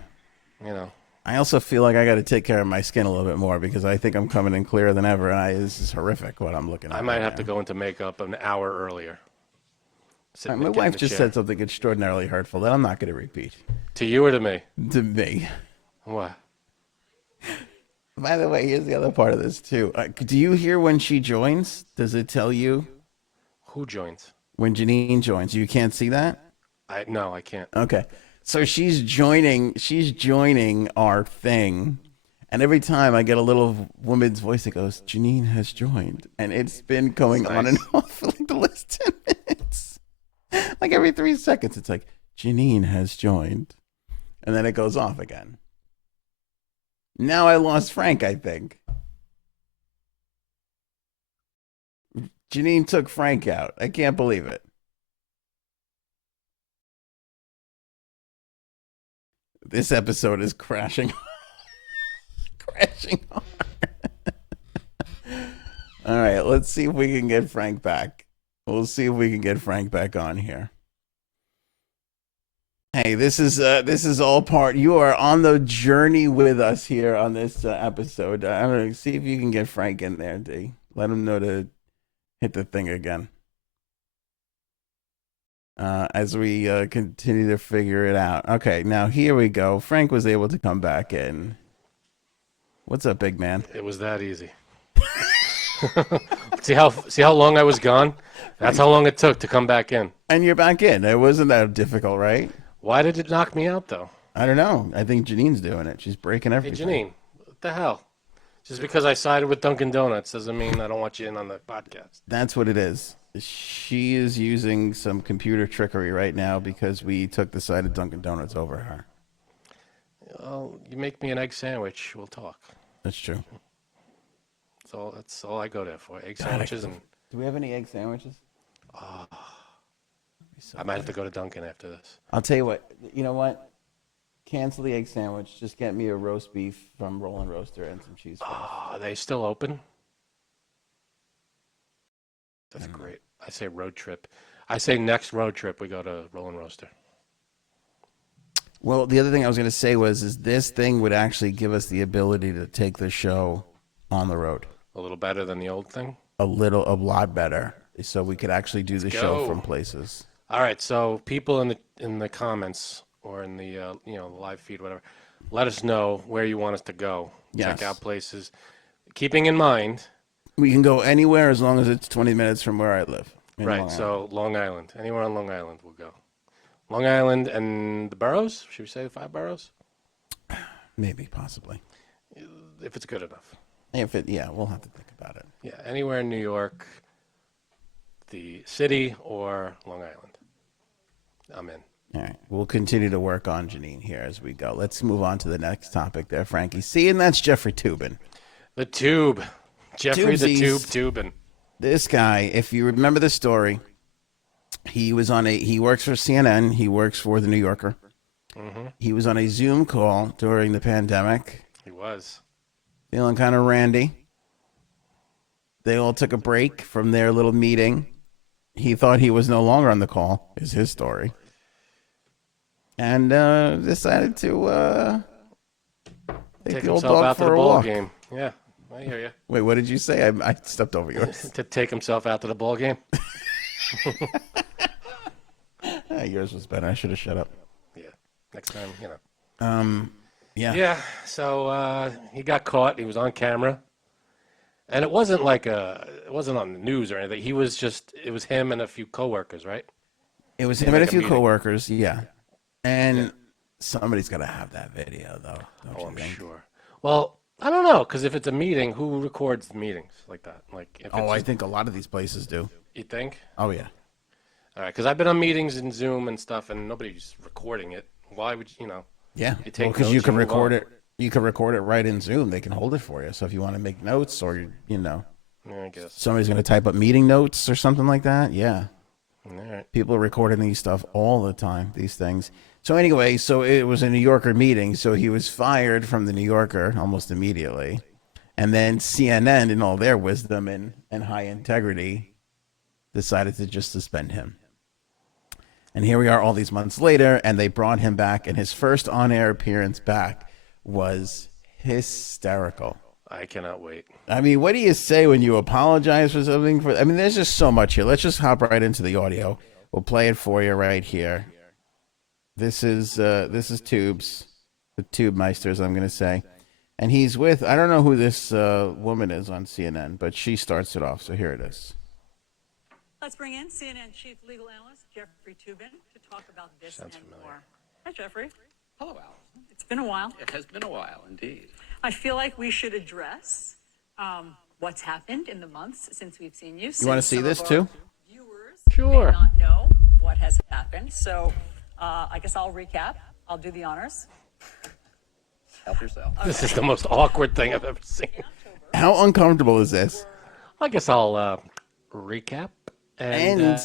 You know. I also feel like I got to take care of my skin a little bit more because I think I'm coming in clearer than ever, and this is horrific what I'm looking at. I might have to go into makeup an hour earlier. My wife just said something extraordinarily hurtful that I'm not going to repeat. To you or to me? To me. What? By the way, here's the other part of this, too. Do you hear when she joins? Does it tell you? Who joins? When Janine joins. You can't see that? No, I can't. Okay. So she's joining our thing. And every time I get a little woman's voice that goes, Janine has joined. And it's been going on and off for like the last 10 minutes. Like every 3 seconds, it's like, Janine has joined. And then it goes off again. Now I lost Frank, I think. Janine took Frank out. I can't believe it. This episode is crashing. Crashing hard. All right, let's see if we can get Frank back. We'll see if we can get Frank back on here. Hey, this is all part. You are on the journey with us here on this episode. I don't know. See if you can get Frank in there, D. Let him know to hit the thing again. As we continue to figure it out. Okay, now here we go. Frank was able to come back in. What's up, big man? It was that easy. See how long I was gone? That's how long it took to come back in. And you're back in. It wasn't that difficult, right? Why did it knock me out, though? I don't know. I think Janine's doing it. She's breaking Hey, everything. Janine, what the hell? Just because I sided with Dunkin' Donuts doesn't mean I don't want you in on the podcast. That's what it is. She is using some computer trickery right now because we took the side of Dunkin' Donuts over her. Well, you make me an egg sandwich, we'll talk. That's true. That's all I go there for. Egg sandwiches and Do we have any egg sandwiches? I might have to go to Dunkin' after this. I'll tell you what. You know what? Cancel the egg sandwich. Just get me a roast beef from Rollin' Roaster and some cheese fries. Oh, are they still open? That's great. I say road trip. I say next road trip we go to Rollin' Roaster. Well, the other thing I was going to say is this thing would actually give us the ability to take the show on the road. A little better than the old thing? A lot better. So we could actually do the show go. from places. All right, so people in the comments or in the the live feed, whatever, let us know where you want us to go. Yes. Check out places. Keeping in mind, We can go anywhere as long as it's 20 minutes from where I live. in Long right? Island. So Long Island, anywhere on Long Island, we'll go. Long Island and the boroughs. Should we say the 5 boroughs? Maybe, possibly. If it's good enough. We'll have to think about it. Yeah, anywhere in New York, the city, or Long Island. I'm in. All right. We'll continue to work on Janine here as we go. Let's move on to the next topic there, Frankie. See, and that's Jeffrey Toobin. The Tube. Jeffrey the Tubesies. Tube Toobin. This guy, if you remember the story, he works for CNN. He works for the New Yorker. Mm-hmm. He was on a Zoom call during the pandemic, He was. feeling kind of randy. They all took a break from their little meeting. He thought he was no longer on the call, is his story. And decided to take the old himself dog out to for the a ball walk. game. Yeah, I hear you. Wait, what did you say? I stepped over yours. To take himself out to the ball game. Yours was better. I should have shut up. Yeah. Next time, Yeah. Yeah. So he got caught. He was on camera, and it wasn't it wasn't on the news or anything. It was him and a few coworkers, right? It was In him and a like a few meeting. coworkers. Yeah. And somebody's got to have that video, though. Don't Oh, you I'm think? sure. Well, I don't know, because if it's a meeting, who records the meetings like that? Like, if Oh, it's I think a lot of these places do. you think? Oh, yeah. All right, because I've been on meetings in Zoom and stuff, and nobody's recording it. Why would Yeah, you take because notes, you can move record on. it. You can record it right in Zoom. They can hold it for you. So if you want to make notes, or Yeah, I guess. somebody's going to type up meeting notes or something like that. Yeah, All right. people are recording these stuff all the time. These things. So anyway, so it was a New Yorker meeting. So he was fired from the New Yorker almost immediately, and then CNN, in all their wisdom and high integrity, decided to just suspend him. And here we are all these months later, and they brought him back, and his first on-air appearance back was hysterical. I cannot wait. I mean, what do you say when you apologize for something? I mean, there's just so much here. Let's just hop right into the audio. We'll play it for you right here. This is Tubes, the Tube Meisters, I'm going to say. And he's with, I don't know who this woman is on CNN, but she starts it off, so here it is. Let's bring in CNN Chief Legal Analyst Jeffrey Toobin to talk about this Sounds and familiar. more. Hi, Jeffrey. Hello, Allison. It's been a while. It has been a while, indeed. I feel like we should address what's happened in the months since we've seen you. You want to see this too? Viewers Sure. may not know what has happened, so I guess I'll recap. I'll do the honors. Help yourself. This is the most awkward thing I've ever seen. How uncomfortable is this? I guess I'll recap and,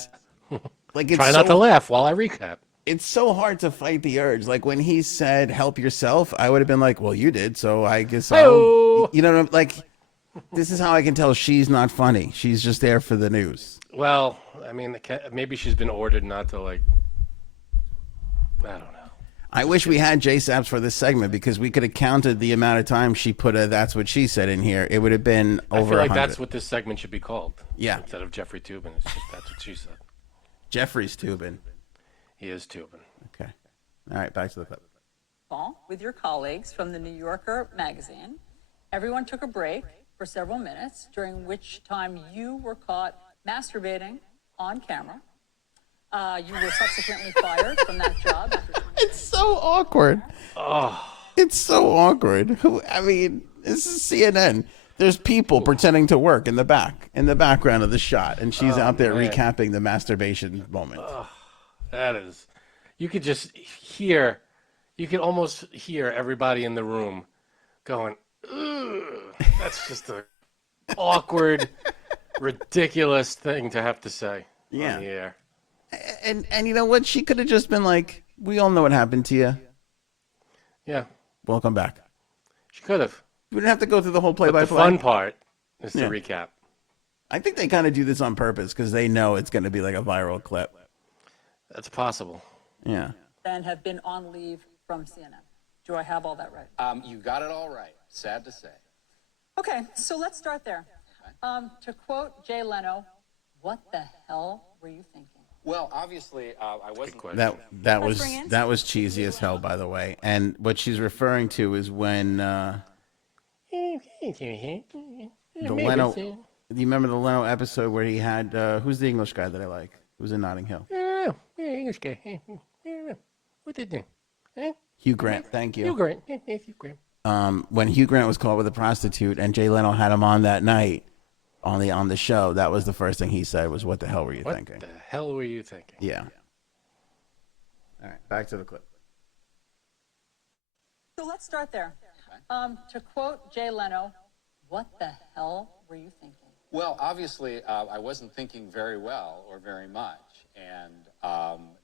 Like, it's try not to laugh while I recap. it's so hard to fight the urge. Like when he said "help yourself," I would have been like, "Well, you did, so I guess I'll." Hey-o. You know, like this is how I can tell she's not funny. She's just there for the news. Well, I mean, maybe she's been ordered not to, like, I don't know. I wish we had J-Saps for this segment because we could have counted the amount of time she put a "that's what she said" in here. It would have been I over feel like 100. that's what this segment should be called. Yeah. Instead of Jeffrey Toobin, it's just that's what she said. Jeffrey's Toobin. He is Toobin. Okay. All right, back to the clip. With your colleagues from the New Yorker magazine. Everyone took a break for several minutes, during which time you were caught masturbating on camera. You were subsequently fired from that job after 20 It's so awkward. Oh. It's so awkward. I mean, this is CNN. There's people pretending to work in the background of the shot, and she's out there man. recapping the masturbation moment. That is, you could just hear, you could almost hear everybody in the room going, "Ugh." That's just a awkward, ridiculous thing to have to say Yeah. on the air. And you know what? She could have just been like, "We all know what happened to you. Yeah, Welcome back." she could have. You wouldn't have to go through the whole But the play-by-play. fun part is Yeah. to recap. I think they kind of do this on purpose because they know it's going to be like a viral clip. That's possible. Yeah. and have been on leave from CNN. Do I have all that right? You got it all right. Sad to say. Okay, so let's start there. To quote Jay Leno, what the hell were you thinking? Well, obviously, I wasn't. question. That was cheesy as hell, by the way. And what she's referring to is when the Leno. Do you remember the Leno episode where he had who's the English guy that I like? Who's in Notting Hill? English guy. What did they do? Hugh Grant. Thank you. Hugh Grant. Hugh Grant. When Hugh Grant was caught with a prostitute and Jay Leno had him on that night on the show, that was the first thing he said was, "What the hell were you What thinking?" the hell were you thinking? Yeah. All right, back to the clip. So let's start there. To quote Jay Leno, what the hell were you thinking? Well, obviously, I wasn't thinking very well or very much, and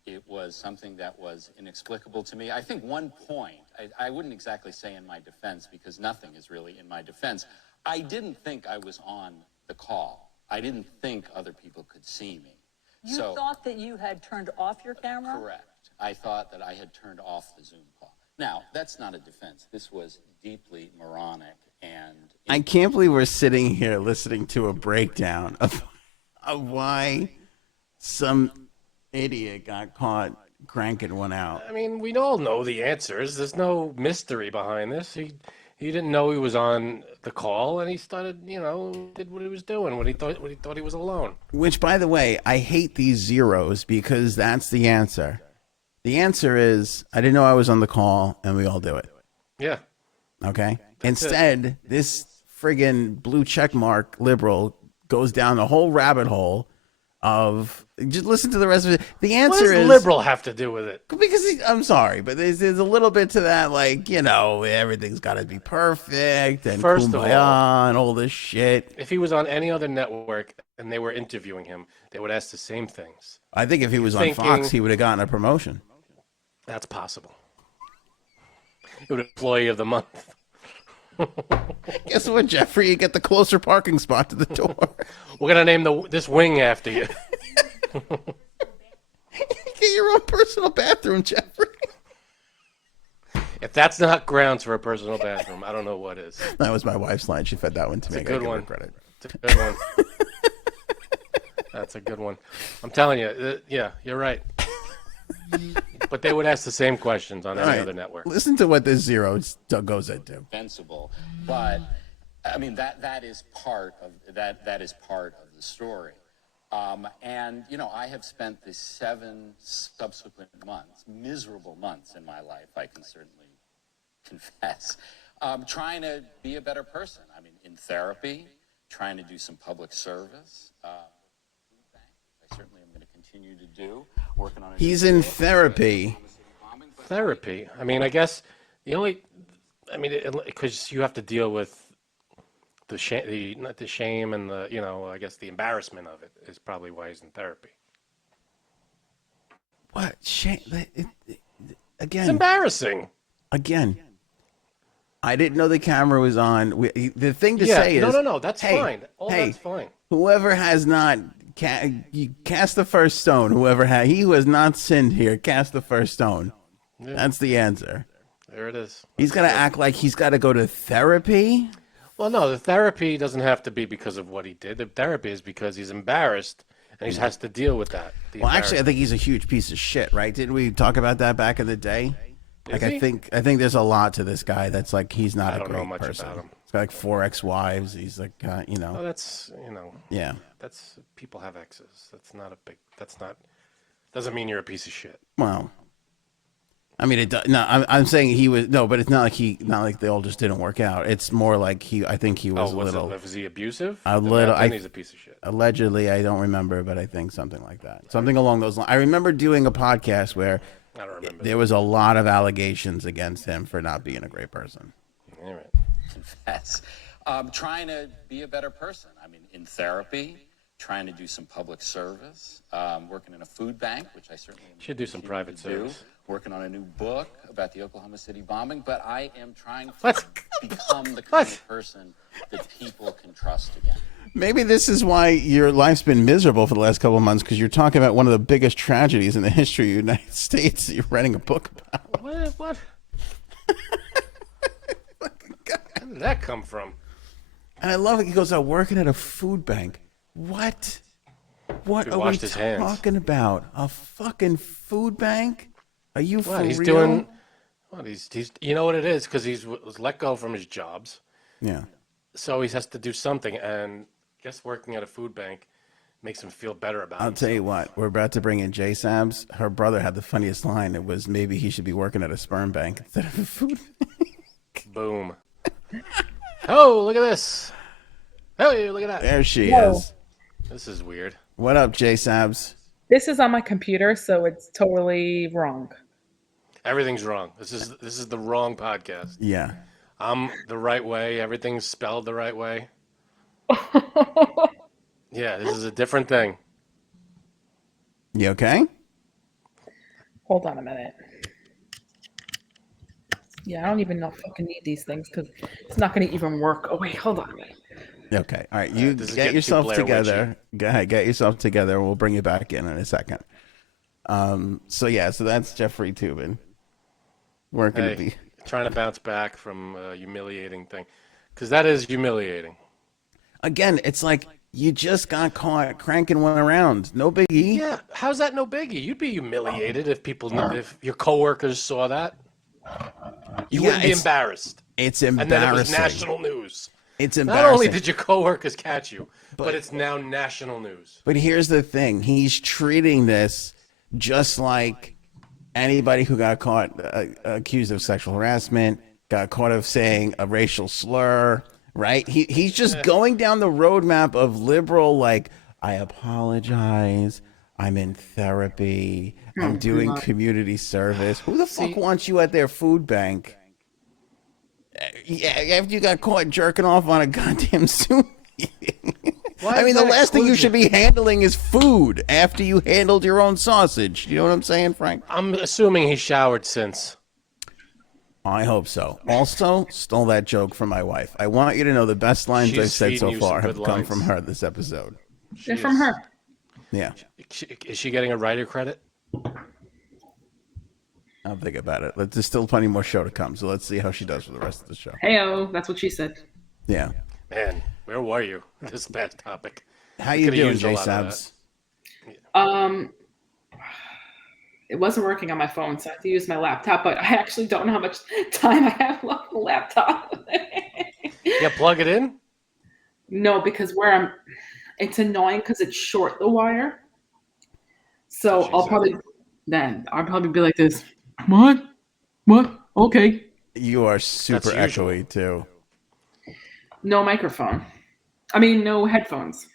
it was something that was inexplicable to me. I think one point, I wouldn't exactly say in my defense, because nothing is really in my defense. I didn't think I was on the call. I didn't think other people could see me. You thought that you had turned off your camera? Correct. I thought that I had turned off the Zoom call. Now, that's not a defense. This was deeply moronic and... I can't believe we're sitting here listening to a breakdown of why some idiot got caught cranking one out. I mean, we all know the answers. There's no mystery behind this. He didn't know he was on the call, and he started, did what he was doing when he thought he was alone. Which, by the way, I hate these zeros because that's the answer. The answer is, I didn't know I was on the call, and we all do it. Yeah. Okay? Instead, this friggin' blue checkmark liberal goes down the whole rabbit hole of just listen to the rest of it. The What answer does is liberal have to do with it? because I'm sorry, but there's a little bit to that, like, everything's got to be perfect and First of all, kumbaya and all this shit. if he was on any other network and they were interviewing him, they would ask the same things. I think if he was on thinking- Fox, he would have gotten a promotion. That's possible. He would employee of the month. Guess what, Jeffrey? You get the closer parking spot to the door. We're gonna name this wing after you. Get your own personal bathroom, Jeffrey. If that's not grounds for a personal bathroom, I don't know what is. That was my wife's line. She fed that one to me. a good one. Credit. It's a good one. That's a good one. I'm telling you, yeah, you're right. But they would ask the same questions on any other network. Listen to what this zero goes into. Defensible, but I mean that is part of that is part of the story. And I have spent the 7 subsequent months, miserable months in my life, I can certainly confess, trying to be a better person. I mean, in therapy, trying to do some public service. I certainly am going to continue to do. Working on. He's in therapy. Therapy. I mean, I guess because you have to deal with the shame, not the shame and I guess the embarrassment of it is probably why he's in therapy. What? Shame? Again. It's embarrassing. Again. I didn't know the camera was on. The thing to say is... No, that's fine. That's fine. Whoever has not... you cast the first stone. He who has not sinned here, cast the first stone. Yeah. That's the answer. There it is. He's got to act like he's got to go to therapy? Well, no, the therapy doesn't have to be because of what he did. The therapy is because he's embarrassed and he has to deal with that. Well, actually, I think he's a huge piece of shit, right? Didn't we talk about that back in the day? I think there's a lot to this guy that's like he's not a great person. I don't know much about him. He's got like 4 ex-wives. He's like, Oh, that's Yeah. That's people have exes. That's not. Doesn't mean you're a piece of shit. Well, I mean, it. No, I'm saying he was but it's not like they all just didn't work out. It's more like I think he was a little. Was he abusive? A little. Then he's a piece of shit. Allegedly, I don't remember, but I think something like that. Something along those lines. I remember doing a podcast where I don't remember. There was a lot of allegations against him for not being a great person. All right. Confess. Trying to be a better person. I mean, in therapy, trying to do some public service, working in a food bank, which I certainly should do some private service. Working on a new book about the Oklahoma City bombing, but I am trying to become the kind of person that people can trust again. Maybe this is why your life's been miserable for the last couple of months, because you're talking about one of the biggest tragedies in the history of the United States that you're writing a book about. What? Where did that come from? And I love it. He goes out working at a food bank. What? What are we talking about? A fucking food bank? Are you for he's real? Doing, what, he's you know what it is? Because he was let go from his jobs. Yeah. So he has to do something, and I guess working at a food bank makes him feel better about it. I'll tell you what, we're about to bring in J Sabs. Her brother had the funniest line. It was maybe he should be working at a sperm bank instead of a food bank. Boom. Oh, look at this. Oh, look at that. There she is. This is weird. What up, J Sabs? This is on my computer, so it's totally wrong. Everything's wrong. This is the wrong podcast. Yeah. I'm the right way. Everything's spelled the right way. Yeah, this is a different thing. You okay? Hold on a minute. Yeah, I don't even know if I can need these things because it's not going to even work. Oh, wait, hold on a minute. Okay. All right. You get yourself together. Go ahead. Get yourself together. And we'll bring you back in a second. So that's Jeffrey Toobin. Trying to bounce back from a humiliating thing. Because that is humiliating. Again, it's like you just got caught cranking one around. No biggie. Yeah. How's that no biggie? You'd be humiliated if your coworkers saw that. You wouldn't be embarrassed. It's embarrassing. And then it was national news. It's embarrassing. Not only did your coworkers catch you, but it's now national news. But here's the thing. He's treating this just like anybody who got caught accused of sexual harassment, got caught of saying a racial slur, right? He's just going down the roadmap of liberal, like, I apologize. I'm in therapy. I'm doing God. community service. Who the fuck See- wants you at their food bank? Yeah, after you got caught jerking off on a goddamn Zoom meeting. Why I does mean, the that last thing you exclude should you? be handling is food after you handled your own sausage. You know what I'm saying, Frank? I'm assuming he showered since. I hope so. Also, stole that joke from my wife. I want you to know the best lines I've She's said feeding so you some far have good come from lines. her this episode. She They're from is- her. Yeah, Is she getting a writer credit? I'll think about it. There's still plenty more show to come, so let's see how she does for the rest of the show. Heyo, that's what she said. Yeah. Man, where were you? This bad topic. How you Could've doing, used a J lot of Sabs? It wasn't working on my phone, so I had to use my laptop, but I actually don't know how much time I have left on the laptop. Yeah, plug it in. No, because it's annoying because it's short the wire. So She I'll probably be like this. What? Okay. You are super That's usual. echoey too. No microphone. I mean, no headphones.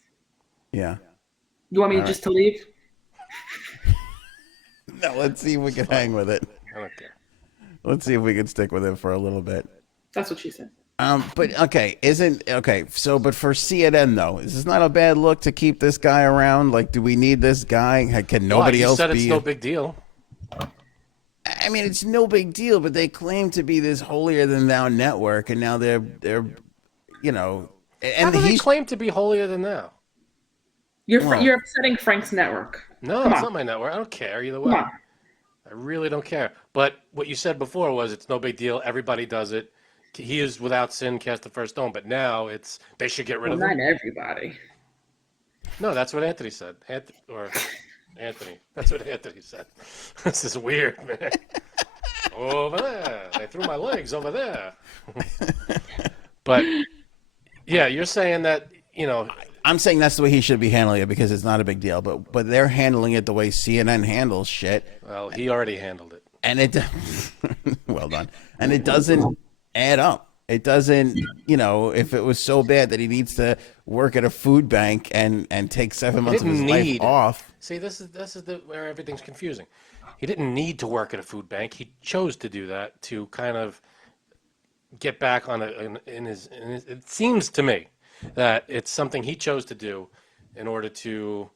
Yeah. You want me All just to leave? No, let's see if we can hang with it. I don't care. Let's see if we can stick with it for a little bit. That's what she said. But okay, but for CNN though, is this not a bad look to keep this guy around? Like, do we need this guy? Can nobody You else said be? it's no big deal. I mean, it's no big deal, but they claim to be this holier than thou network, and now they're, you know, How and do they he's claim to be holier than thou? Well- You're upsetting Frank's network. No, Come it's on. not my network. I don't care either Come way. on. I really don't care. But what you said before was it's no big deal. Everybody does it. He is without sin cast the first stone. But now it's they should get rid Well, of not him. everybody. No, that's what Anthony said. Anthony. That's what Anthony said. This is weird, man. Over there. They threw my legs over there. But yeah, you're saying that, you know, I'm saying that's the way he should be handling it because it's not a big deal, but they're handling it the way CNN handles shit, well, he already handled it. and it well done, and it doesn't add up. It doesn't, you know, if it was so bad that he needs to work at a food bank and take 7 months of his didn't life need- off. See, this is where everything's confusing. He didn't need to work at a food bank. He chose to do that to kind of get back on in his. It seems to me that it's something he chose to do in order to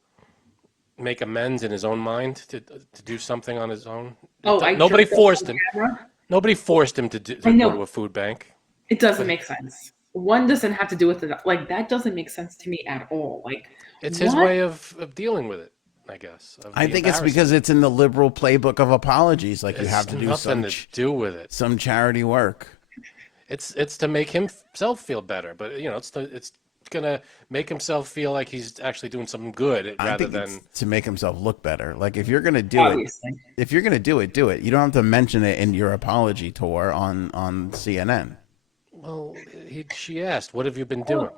make amends in his own mind to do something on his own. Nobody jerked off forced on him. camera. Nobody forced him to I go know. to a food bank. It doesn't make sense. One doesn't have to do with it. Like, that doesn't make sense to me at all. Like, It's his what? way of dealing with it, I guess. of I the think it's embarrassment. because it's in the liberal playbook of apologies. Like you It's have to do nothing to do with it. some charity work. It's to make himself feel better, but you know, it's gonna make himself feel like he's actually doing something good I rather think than it's to make himself look better. Like if you're gonna do Obviously. it, if you're gonna do it, do it. You don't have to mention it in your apology tour on CNN. well, she asked, "What have you been doing?"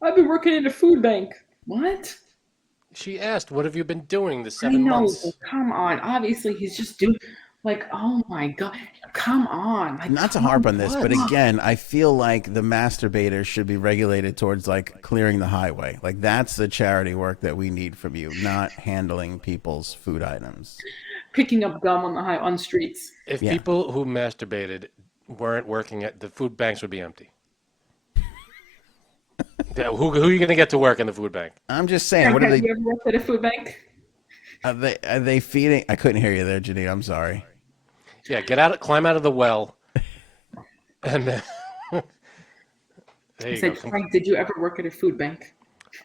I've been working in a food bank. What? She asked, "What have you been doing the I 7 know. months?" Come on. Obviously, he's just doing. Like, oh my god. Come on. Like, Not to come harp on this, but on. again, I feel like the masturbators should be regulated towards like clearing the highway. Like that's the charity work that we need from you, not handling people's food items. Picking up gum on streets. If Yeah. people who masturbated weren't working at the food banks, would be empty. Yeah, who are you gonna get to work in the food bank? I'm just saying, what are Have they? you ever worked at a food bank? Are they feeding? I couldn't hear you there, Janine. I'm sorry. Yeah, climb out of the well, and then there I you said, go. Frank, did you ever work at a food bank?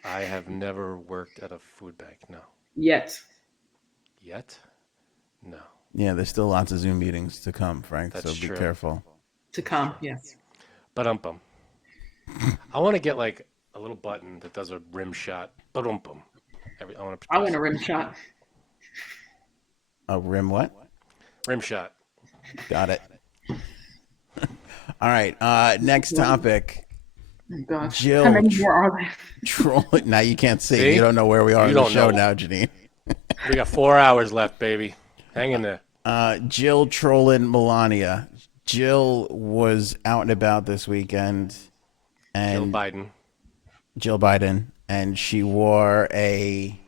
I have never worked at a food bank. No. Yet. Yet? No. Yeah, there's still lots of Zoom meetings to come, Frank. That's so be true. careful. To come, yes. But I want to get like a little button that does a rim shot. But I want to. I want a rim shot. A rim what? rim shot. Got it. All right. Next topic. Oh, gosh. Jill. How many more are there? Troll. Now you can't see. See? You don't know where we are You in the don't show know. now, Janine. We got 4 hours left, baby. Hang in there. Jill trolling Melania. Jill was out and about this weekend, and Jill Biden. Jill Biden, and she wore a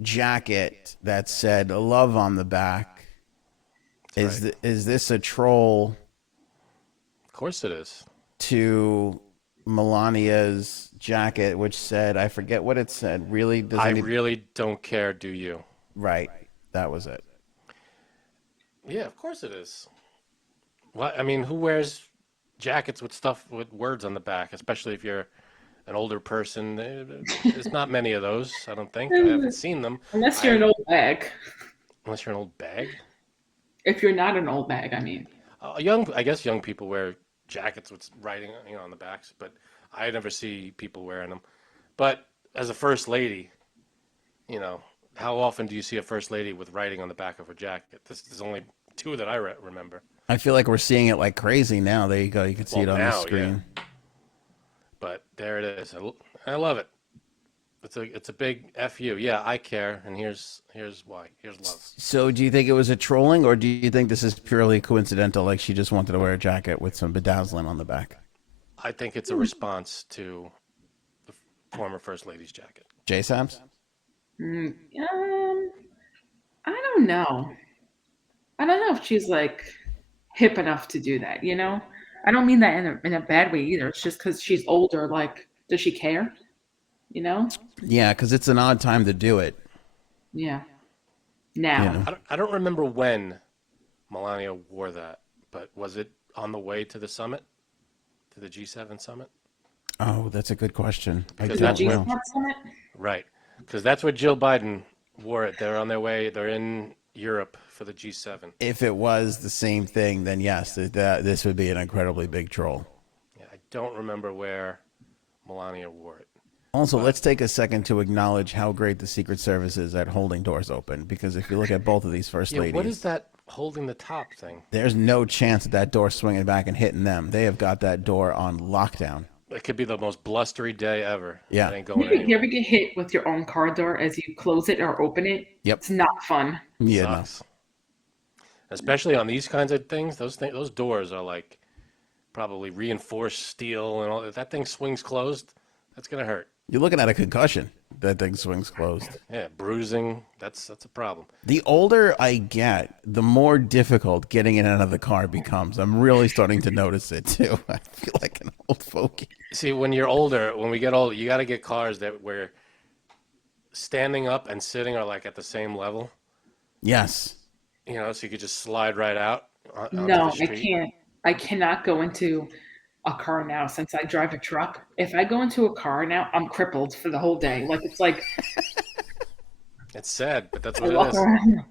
jacket that said "love" on the back. That's right. Is this a troll Of course it is. to Melania's jacket, which said, I forget what it said. Really? Does I any really don't care, do you? right? That was it. Yeah, of course it is. What I mean, who wears jackets with stuff with words on the back, especially if you're an older person? There's not many of those, I don't think. I haven't seen them. Unless you're I an old bag. unless you're an old bag. If you're not an old bag, I mean. I guess young people wear jackets with writing, on the backs, but I never see people wearing them. But as a first lady, how often do you see a first lady with writing on the back of her jacket? There's only two that I remember. I feel like we're seeing it like crazy now. There you go. You can see it Well, on the now, screen. yeah. But there it is. I love it. It's a big fu. Yeah, I care, and here's why. Here's love. So, do you think it was a trolling, or do you think this is purely coincidental? Like she just wanted to wear a jacket with some bedazzling on the back. I think it's a response to the former first lady's jacket. J Sabs? I don't know. I don't know if she's like hip enough to do that, you know? I don't mean that in a bad way either. It's just because she's older. Like, does she care? You know? Yeah, because it's an odd time to do it. Yeah. You Now. know? I don't remember when Melania wore that, but was it on the way to the summit, to the G7 summit? Oh, that's a good question. I Because don't that's know. G-spot summit? Right, because that's where Jill Biden wore it. They're on their way. They're in Europe for the G7. If it was the same thing, then yes, this would be an incredibly big troll. Yeah, I don't remember where Melania wore it. Also, let's take a second to acknowledge how great the Secret Service is at holding doors open. Because if you look at both of these first Yeah, ladies, what is that holding the top thing? there's no chance that that door swinging back and hitting them. They have got that door on lockdown. It could be the most blustery day ever. Yeah. It ain't going You anywhere. ever get hit with your own car door as you close it or open it? Yep. It's not fun. Yeah, no. Sucks. Especially on these kinds of things, those doors are like probably reinforced steel and all. If that thing swings closed, that's gonna hurt. You're looking at a concussion. That thing swings closed. Yeah, bruising. That's a problem. The older I get, the more difficult getting in and out of the car becomes. I'm really starting to notice it too. I feel like an old fogey. See, when you're older, when we get older, you got to get cars that where standing up and sitting are like at the same level. Yes. So you could just slide right out onto No, the I street. can't. I cannot go into a car now since I drive a truck. If I go into a car now, I'm crippled for the whole day. Like it's like It's sad, but that's I what it walk is. around.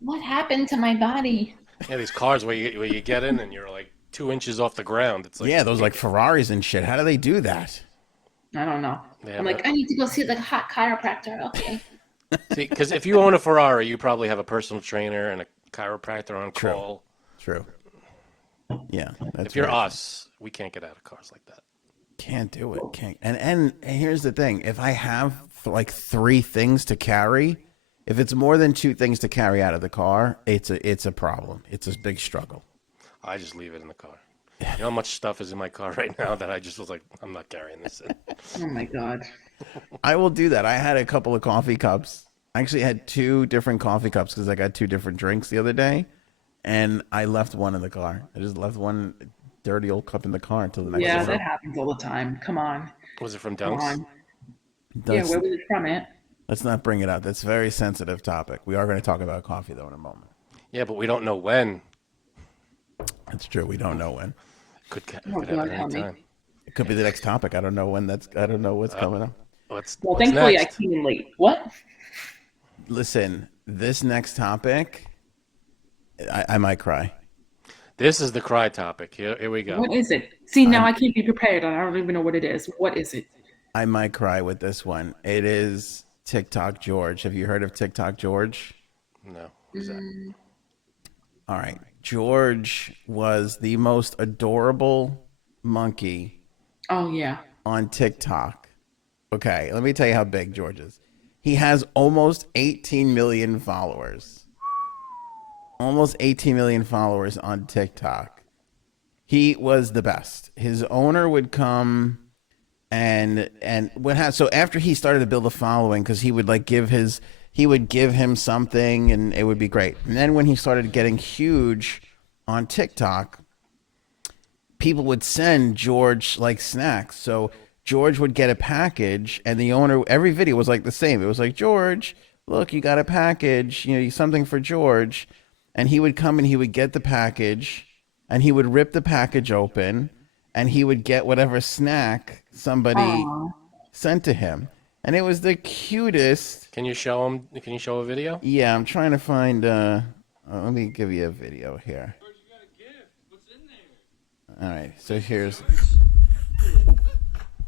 What happened to my body? Yeah, these cars where you get in and you're like 2 inches off the ground. It's like Yeah, those like Ferraris and shit. How do they do that? I don't know. They I'm have like, I need to go see the hot chiropractor. Okay. See, because if you own a Ferrari, you probably have a personal trainer and a chiropractor on True. call. True. Yeah, that's If you're very- us, we can't get out of cars like that. Can't do it. Can't. And here's the thing: if I have like 3 things to carry, if it's more than 2 things to carry out of the car, it's a problem. It's a big struggle. I just leave it in the car. You know how much stuff is in my car right now that I just was like, I'm not carrying this in. Oh my god. I will do that. I had a couple of coffee cups. I actually had 2 different coffee cups because I got 2 different drinks the other day, and I left one in the car. I just left one dirty old cup in the car until the next Yeah, day. that happens all the time. Come on. Was it from Come Dunks? on. Yeah, where was it from, Aunt? Let's not bring it up. That's a very sensitive topic. We are going to talk about coffee though in a moment. Yeah, but we don't know when. That's true. We don't know when. Could Oh, happen God, any help me. time. It could be the next topic. I don't know when that's. I don't know what's coming up. What's Well, what's thankfully next? I came in late. What? Listen, this next topic, I might cry. This is the cry topic. Here we go. What is it? See, now I can't be prepared and I don't even know what it is. What is it? I might cry with this one. It is TikTok George. Have you heard of TikTok George? No. Who's that? All right. George was the most adorable monkey Oh yeah. on TikTok. Okay, let me tell you how big George is. He has almost 18 million followers. Almost 18 million followers on TikTok. He was the best. His owner would come and so after he started to build a following, because he would like he would give him something and it would be great. And then when he started getting huge on TikTok, people would send George like snacks. So George would get a package, and the owner, every video was like the same. It was like, George, look, you got a package, something for George. And he would come and he would get the package, and he would rip the package open, and he would get whatever snack somebody sent to him. And it was the cutest. Can you show him? Can you show a video? Yeah, I'm trying to find. Let me give you a video here. George, you got a gift. What's in there? All right, so here's.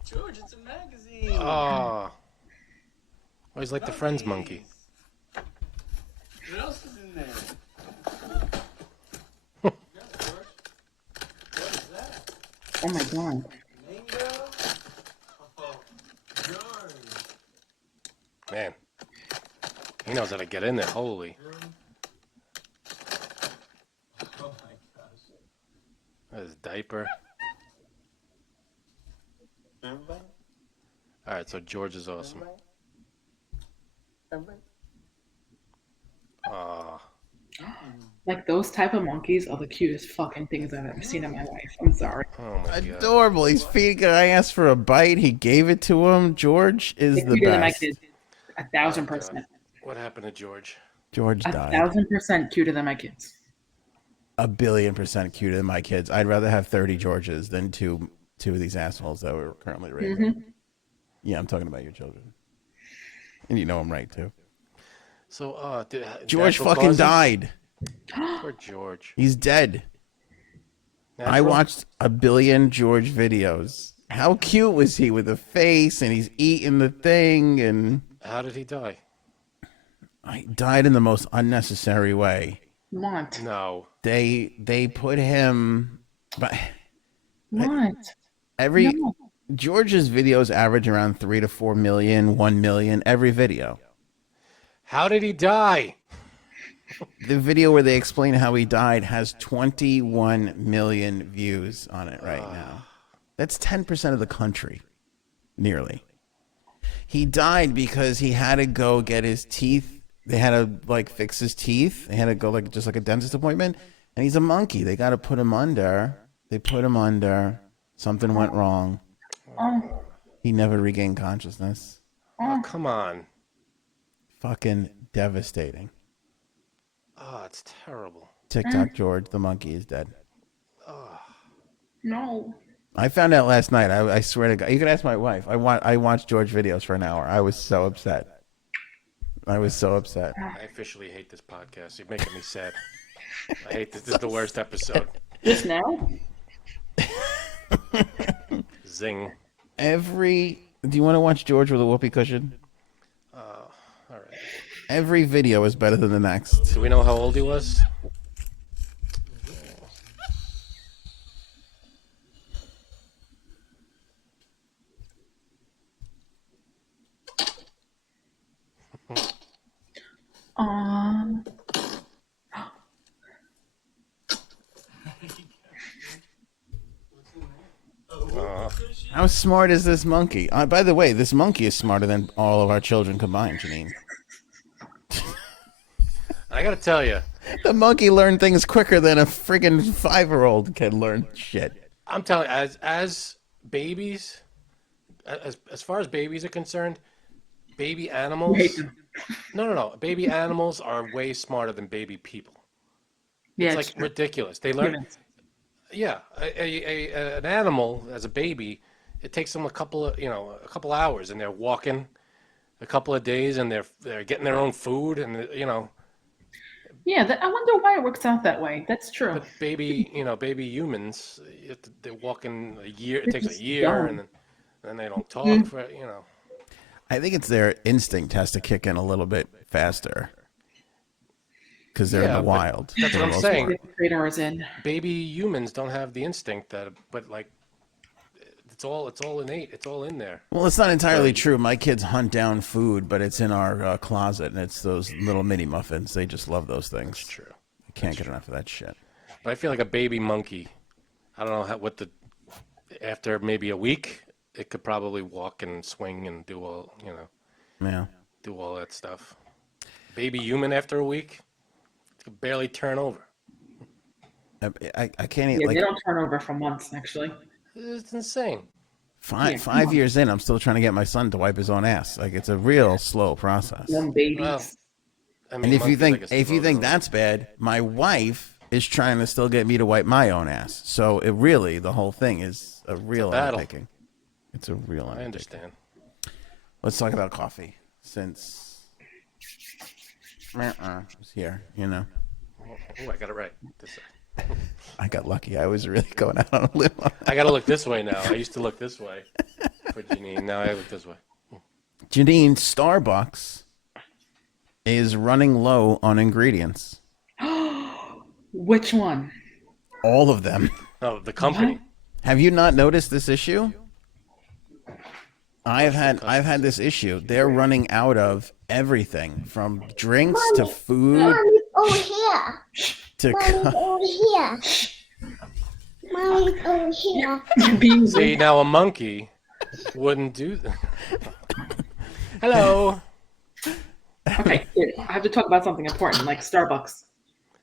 George, it's a magazine. Oh, he's like the Friends monkey. What else is in there? Oh my god. Mango? Oh, George. Man, he knows how to get in there. Holy. Oh my gosh. His diaper. Everybody? All right, so George is awesome. Everybody? Oh, Like those type of monkeys are the cutest fucking things I've ever seen in my life. I'm sorry. oh my God. Adorable. He's feeding. I asked for a bite. He gave it to him. George is They're the cuter than my best. kids. 1,000%. What happened to George? George died. 1,000% cuter than my kids. 1,000,000,000% cuter than my kids. I'd rather have 30 Georges than two of these assholes that we're currently raising. Yeah, I'm talking about your children, and you know I'm right too. So, George natural fucking causes? died. Poor George. He's dead. I Natural? watched 1 billion George videos. How cute was he with the face, and he's eating the thing, and How did he die? he died in the most unnecessary way. What? No. They put him, but What? every No. George's videos average around 3 to 4 million, 1 million every video. How did he die? The video where they explain how he died has 21 million views on it right now. That's 10% of the country, nearly. He died because he had to go get his teeth. They had to like fix his teeth. They had to go like just like a dentist appointment. And he's a monkey. They got to put him under. They put him under. Something went wrong. Oh, He never regained consciousness. Oh, come on. Fucking devastating. Oh, it's terrible. TikTok George, the monkey, is dead. no. I found out last night. I swear to God. You can ask my wife. I watched George videos for an hour. I was so upset. I was so upset. I officially hate this podcast. You're making me sad. I hate this. This is the worst episode. Just now? Zing. Do you want to watch George with a whoopee cushion? All right. Every video is better than the next. Do we know how old he was? Um. How smart is this monkey? By the way, this monkey is smarter than all of our children combined, Janine. I gotta tell you, The monkey learned things quicker than a friggin' 5-year-old can learn shit. I'm telling you, as babies, as far as babies are concerned, baby animals. Hate them. No. Baby animals are way smarter than baby people. Yeah, It's it's like true. ridiculous. They learn. Humans. Yeah, an animal as a baby, it takes them a couple of hours, and they're walking a couple of days, and they're getting their own food, and Yeah, I wonder why it works out that way. That's true. but baby humans, they're walking a year. It They're takes a just year, dumb. and then they don't talk for. I think it's their instinct has to kick in a little bit faster because they're in Yeah, the but wild. that's for what the I'm most saying. part. The creator is in. Baby humans don't have the instinct but like it's all innate. It's all in there. Well, it's not entirely true. My kids hunt down food, but it's in our closet, and it's those little mini muffins. They just love those things. True. I can't get enough of that shit. But I feel like a baby monkey. I don't know what after maybe a week, it could probably walk and swing and do all, Yeah. do all that stuff. Baby human after a week, it could barely turn over. I can't even, Yeah, they like don't turn over for months, actually. It's insane. five Yeah, five come on. years in, I'm still trying to get my son to wipe his own ass. Like it's a real slow process. Young babies. Well, I mean, And if you monkeys, I think guess, if you slow think down. that's bad, my wife is trying to still get me to wipe my own ass. So it really, the whole thing is a real battle. undertaking. It's a real I undertaking. understand. Let's talk about coffee since was here. Oh, I got it right. I got lucky. I was really going out on a limb. I got to look this way now. I used to look this way for Janine. Now I look this way. Janine, Starbucks is running low on ingredients. Which one? All of them. Oh, the company. Have you not noticed this issue? I've had this issue. They're running out of everything from drinks to food Mommy's over here. to Mommy's over here. Mommy's over here. You're being See, now a monkey wouldn't do that. Hello. okay. Here, I have to talk about something important, like Starbucks.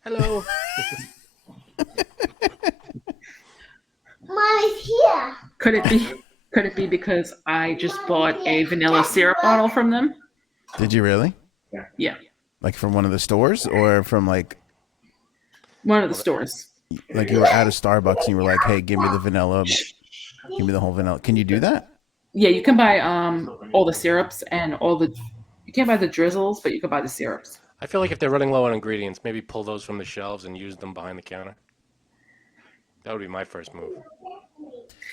Hello. Mommy's here. Could it be? Could it be because I just bought a vanilla syrup bottle from them? Did you really? Yeah, Like from one of the stores or from like one of the stores. you were at a Starbucks and you were like, "Hey, give me the vanilla. Give me the whole vanilla." Can you do that? Yeah, you can buy all the syrups and all the. You can't buy the drizzles, but you can buy the syrups. I feel like if they're running low on ingredients, maybe pull those from the shelves and use them behind the counter. That would be my first move.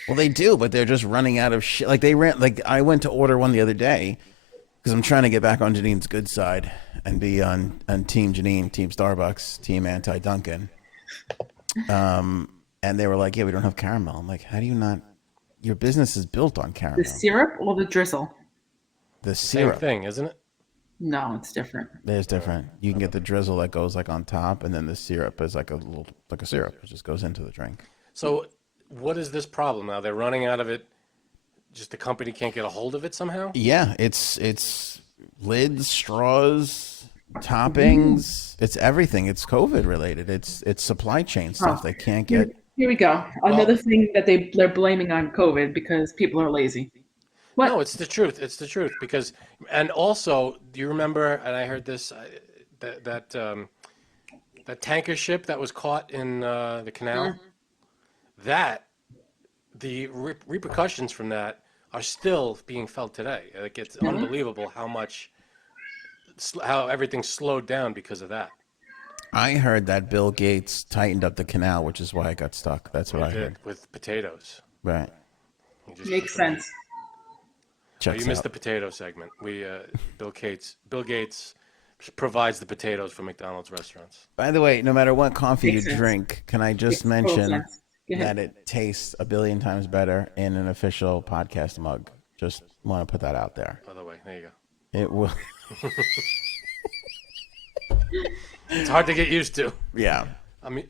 Well, they do, but they're just running out of shit. Like they ran. Like I went to order one the other day because I'm trying to get back on Janine's good side and be on Team Janine, Team Starbucks, Team Anti Duncan. And they were like, "Yeah, we don't have caramel." I'm like, "How do you not? Your business is built on caramel." The syrup or the drizzle? The Same syrup. thing, isn't it? No, it's different. There's different. You can get the drizzle that goes like on top, and then the syrup is like a syrup. It just goes into the drink. So, what is this problem now? They're running out of it. Just the company can't get a hold of it somehow. Yeah, it's lids, straws, toppings. It's everything. It's COVID related. It's supply chain stuff. They can't get. Here we go. Another thing that they're blaming on COVID because people are lazy. What? No, it's the truth. It's the truth because, and also, do you remember? And I heard this that tanker ship that was caught in the canal. That the repercussions from that are still being felt today. Like it's unbelievable how everything slowed down because of that. I heard that Bill Gates tightened up the canal, which is why it got stuck. That's what I Did heard. with potatoes. Right. He just Makes put them- sense. Oh, Checks you missed out. the potato segment. Bill Gates provides the potatoes for McDonald's restaurants. By the way, no matter what coffee you Makes sense. drink, can I just Makes total mention sense. Go ahead. that it tastes a billion times better in an official podcast mug? Just want to put that out there. By the way, there you go. It will. It's hard to get used to. Yeah. I mean,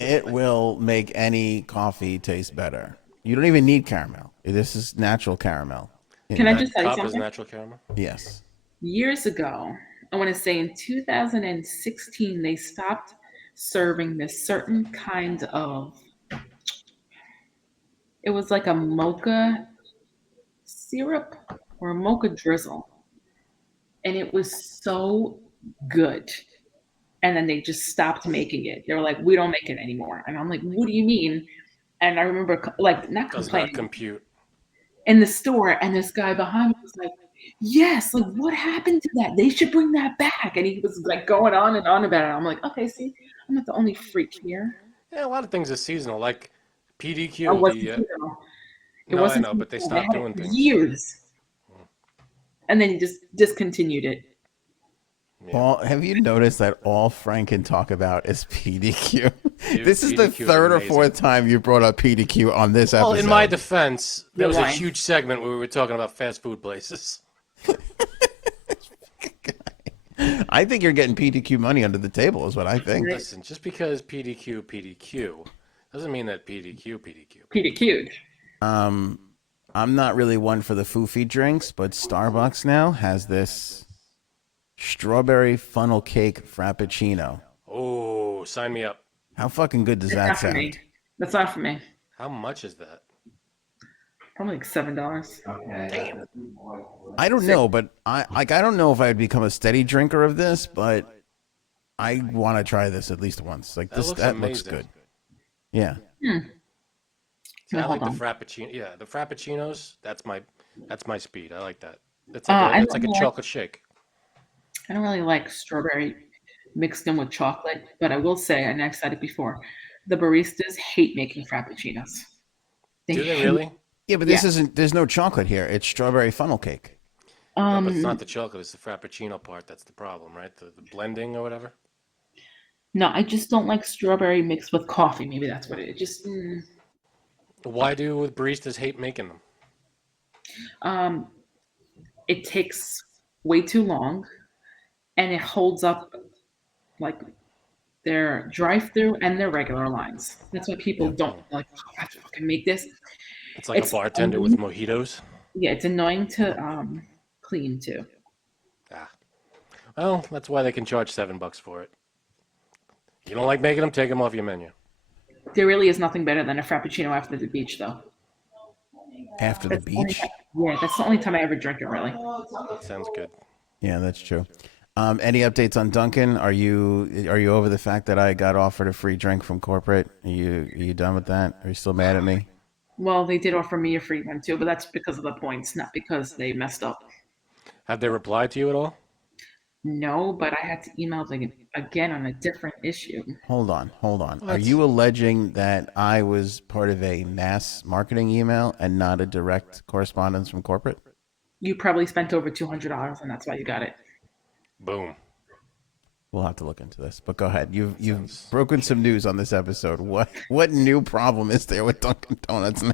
It will make any coffee taste better. You don't even need caramel. This is natural caramel. Can I just tell you top is something? natural caramel. Yes. Years ago, I want to say in 2016, they stopped serving this certain kind of. It was like a mocha syrup or a mocha drizzle, and it was so good. And then they just stopped making it. They were like, "We don't make it anymore." And I'm like, "What do you mean?" And I remember, like, not Does complaining not compute. in the store, and this guy behind me was like, "Yes, like what happened to that? They should bring that back." And he was like going on and on about it. I'm like, "Okay, see, I'm not the only freak here." Yeah, a lot of things are seasonal, like I PDQ. wasn't, it No, I wasn't know, but they seasonal. stopped had it doing for things. years, and then he just discontinued it. Paul, have you noticed that all Frank can talk about is PDQ? Dude, This is the PDQ is third or amazing. fourth time you brought up PDQ on this episode. Well, in my defense, there You're was a right. huge segment where we were talking about fast food places. I think you're getting PDQ money under the table, is what I think. Listen, just because PDQ doesn't mean that PDQ. PDQ'd. I'm not really one for the foofy drinks, but Starbucks now has this strawberry funnel cake frappuccino. Oh, sign me up. How fucking good does It's that not for me. sound? That's not for me. How much is that? Probably like $7. Damn. I don't know, but I don't know if I'd become a steady drinker of this, but I want to try this at least once. Like That this, looks that looks amazing. good. Yeah. See, I Now, like hold the on. frappuccino. Yeah, the frappuccinos. That's my speed. I like that. I It's like don't a like chocolate shake. I don't really like strawberry mixed in with chocolate, but I will say, and I've said it before, the baristas hate making frappuccinos. They Do they hate. really? Yeah, but Yeah. this isn't. There's no chocolate here. It's strawberry funnel cake. No, but it's not Um. the chocolate. It's the frappuccino part. That's the problem, right? The blending or whatever. No, I just don't like strawberry mixed with coffee. Maybe that's what it is. Just Why do baristas hate making them? um, it takes way too long, and it holds up like their drive-through and their regular lines. That's why people Yeah. don't like. "Oh, I have to fucking make this. It's like a It's bartender with annoying. mojitos. Yeah, it's annoying to clean too. Ah, well, that's why they can charge $7 for it. You don't like making them? Take them off your menu. There really is nothing better than a frappuccino after the beach, though. After the That's the only beach. time, yeah, that's the only time I ever drink it. Really. Sounds good. Yeah, that's true. Any updates on Duncan? Are you over the fact that I got offered a free drink from corporate? Are you done with that? Are you still mad at me? Well, they did offer me a free one too, but that's because of the points, not because they messed up. Have they replied to you at all? No, but I had to email them again on a different issue. Hold on. Are What? you alleging that I was part of a mass marketing email and not a direct correspondence from corporate? You probably spent over $200, and that's why you got it. Boom. We'll have to look into this. But go ahead. You've Sounds broken some news on this episode. What new problem is there with Dunkin' Donuts now?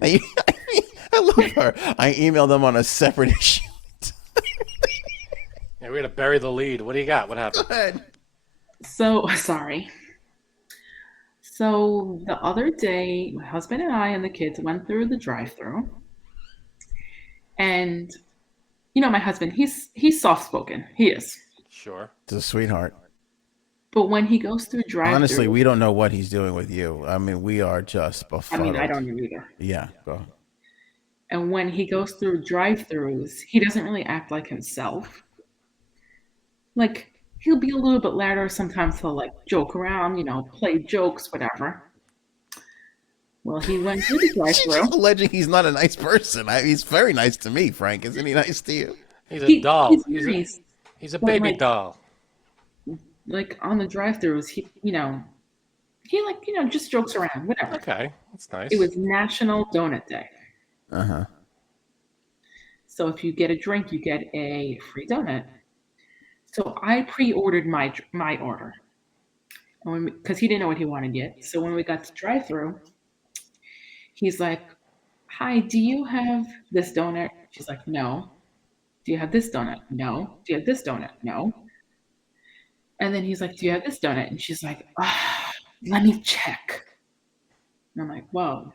I love her. I emailed them on a separate issue. Yeah, we're gonna bury the lead. What do you got? What happened? Go ahead. So sorry. So the other day, my husband and I and the kids went through the drive-through, and my husband, he's soft-spoken. He is. Sure. It's a sweetheart. But when he goes through drive-through, Honestly, we don't know what he's doing with you. I mean, we are just I befuddled. don't know either. Yeah, go. And when he goes through drive-throughs, he doesn't really act like himself. Like he'll be a little bit louder. Sometimes he'll like joke around, play jokes, whatever. Well, he went through the She's drive-through. just alleging he's not a nice person. He's very nice to me, Frank. Isn't he nice to you? He's a doll. He's He's nice. a But, baby like- doll. Like on the drive-throughs, he just jokes around, whatever. Okay, that's nice. It was National Donut Day. Uh-huh. So if you get a drink, you get a free donut. So I pre-ordered my order because he didn't know what he wanted yet. So when we got to drive-through, he's like, "Hi, do you have this donut?" She's like, "No." "Do you have this donut?" "No." "Do you have this donut?" "No." And then he's like, "Do you have this donut?" And she's like, "Let me check." And I'm like, "Whoa."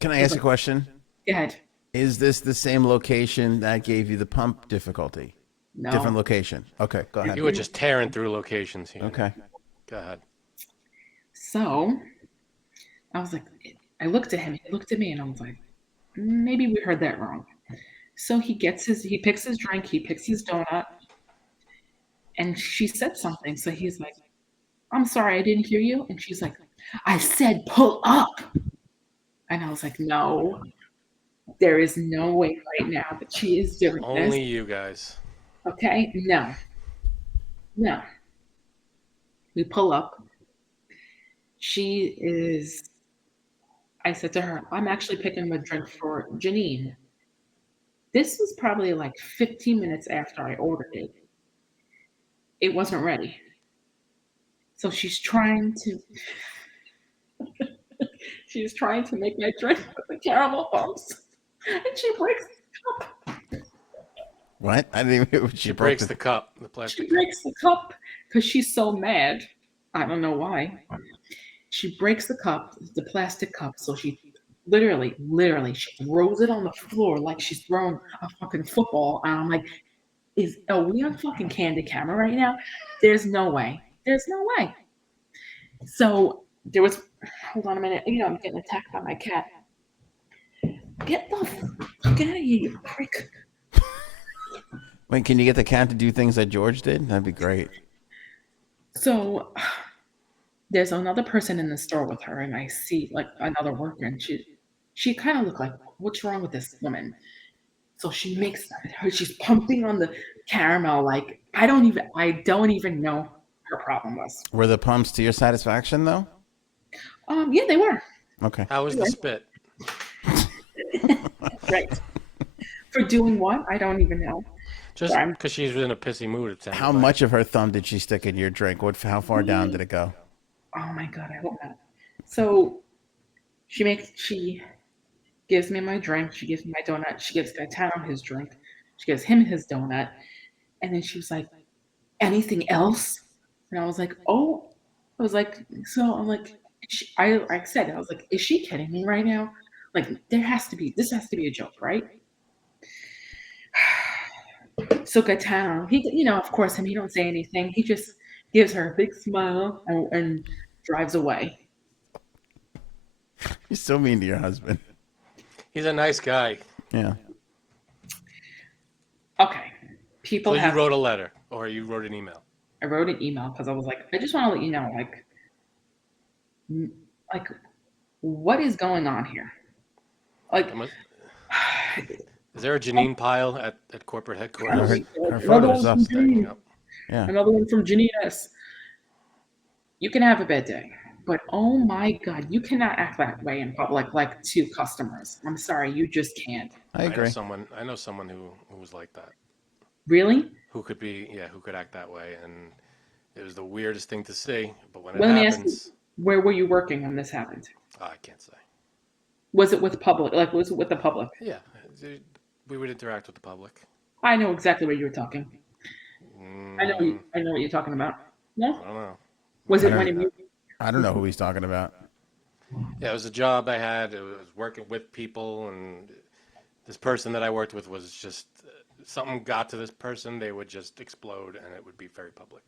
Can I ask a question? Go ahead. Is this the same location that gave you the pump difficulty? No. Different location. Okay, go ahead. You were just tearing through locations here. Okay. Go ahead. So I was like, I looked at him, he looked at me, and I was like, maybe we heard that wrong. So he picks his drink, he picks his donut, and she said something. So he's like, "I'm sorry, I didn't hear you." And she's like, "I said pull up." And I was like, no, there is no way right now that she is doing Only this. you guys. Okay, no. We pull up. I said to her, "I'm actually picking a drink for Janine." This was probably like 15 minutes after I ordered it. It wasn't ready. So she's trying to make my drink with the caramel bumps. And she breaks the cup. What? I didn't even. She broke Breaks the cup, the She plastic cup. breaks the cup because she's so mad. I don't know why. She breaks the cup, the plastic cup, so she literally, she throws it on the floor like she's throwing a fucking football. And I'm like, are we on fucking candid camera right now? There's no way. There's no way. So there was, hold on a minute. I'm getting attacked by my cat. Get the fuck out of here, you prick. Wait, can you get the cat to do things that George did? That'd be great. So there's another person in the store with her, and I see like another worker, and she kind of looked like, what's wrong with this woman? So she's pumping on the caramel like I don't even know her problem was. Were the pumps to your satisfaction, though? Yeah, they were. Okay. How was the spit? Right. For doing what? I don't even know. Just Sorry. because she's in a pissy mood. It sounds How like. much of her thumb did she stick in your drink? How far down did it go? Oh my god, I hope not. So she gives me my drink, she gives me my donut, she gives Gaetano his drink, she gives him his donut, and then she was like, anything else? And I was like, oh, I was like, so I'm like, I said, I was like, is she kidding me right now? Like, this has to be a joke, right? So Gaetano, he, of course, he don't say anything. He just gives her a big smile and drives away. You're so mean to your husband. He's a nice guy. Yeah. Okay, people So have. you wrote a letter, or you wrote an email. I wrote an email because I was like, I just want to let you know, like, what is going on here? Like, Is there a Janine pile at corporate I headquarters? heard her Another photos one up. from Janine. Yep. Yeah. Another one from Janine S. You can have a bad day, but oh my god, you cannot act that way in public, like to customers. I'm sorry, you just can't. I agree. I know someone who was like that. Really? Who could act that way, and it was the weirdest thing to see. But when it Well, let me ask happens, you, where were you working when this happened? I can't say. Was it with public? Like, was it with the public? Yeah, we would interact with the public. I know exactly where you were talking. I know what you're talking about. No? I don't know. Was it when you? I don't know who he's talking about. Yeah, it was a job I had. It was working with people, and this person that I worked with was just something got to this person, they would just explode, and it would be very public.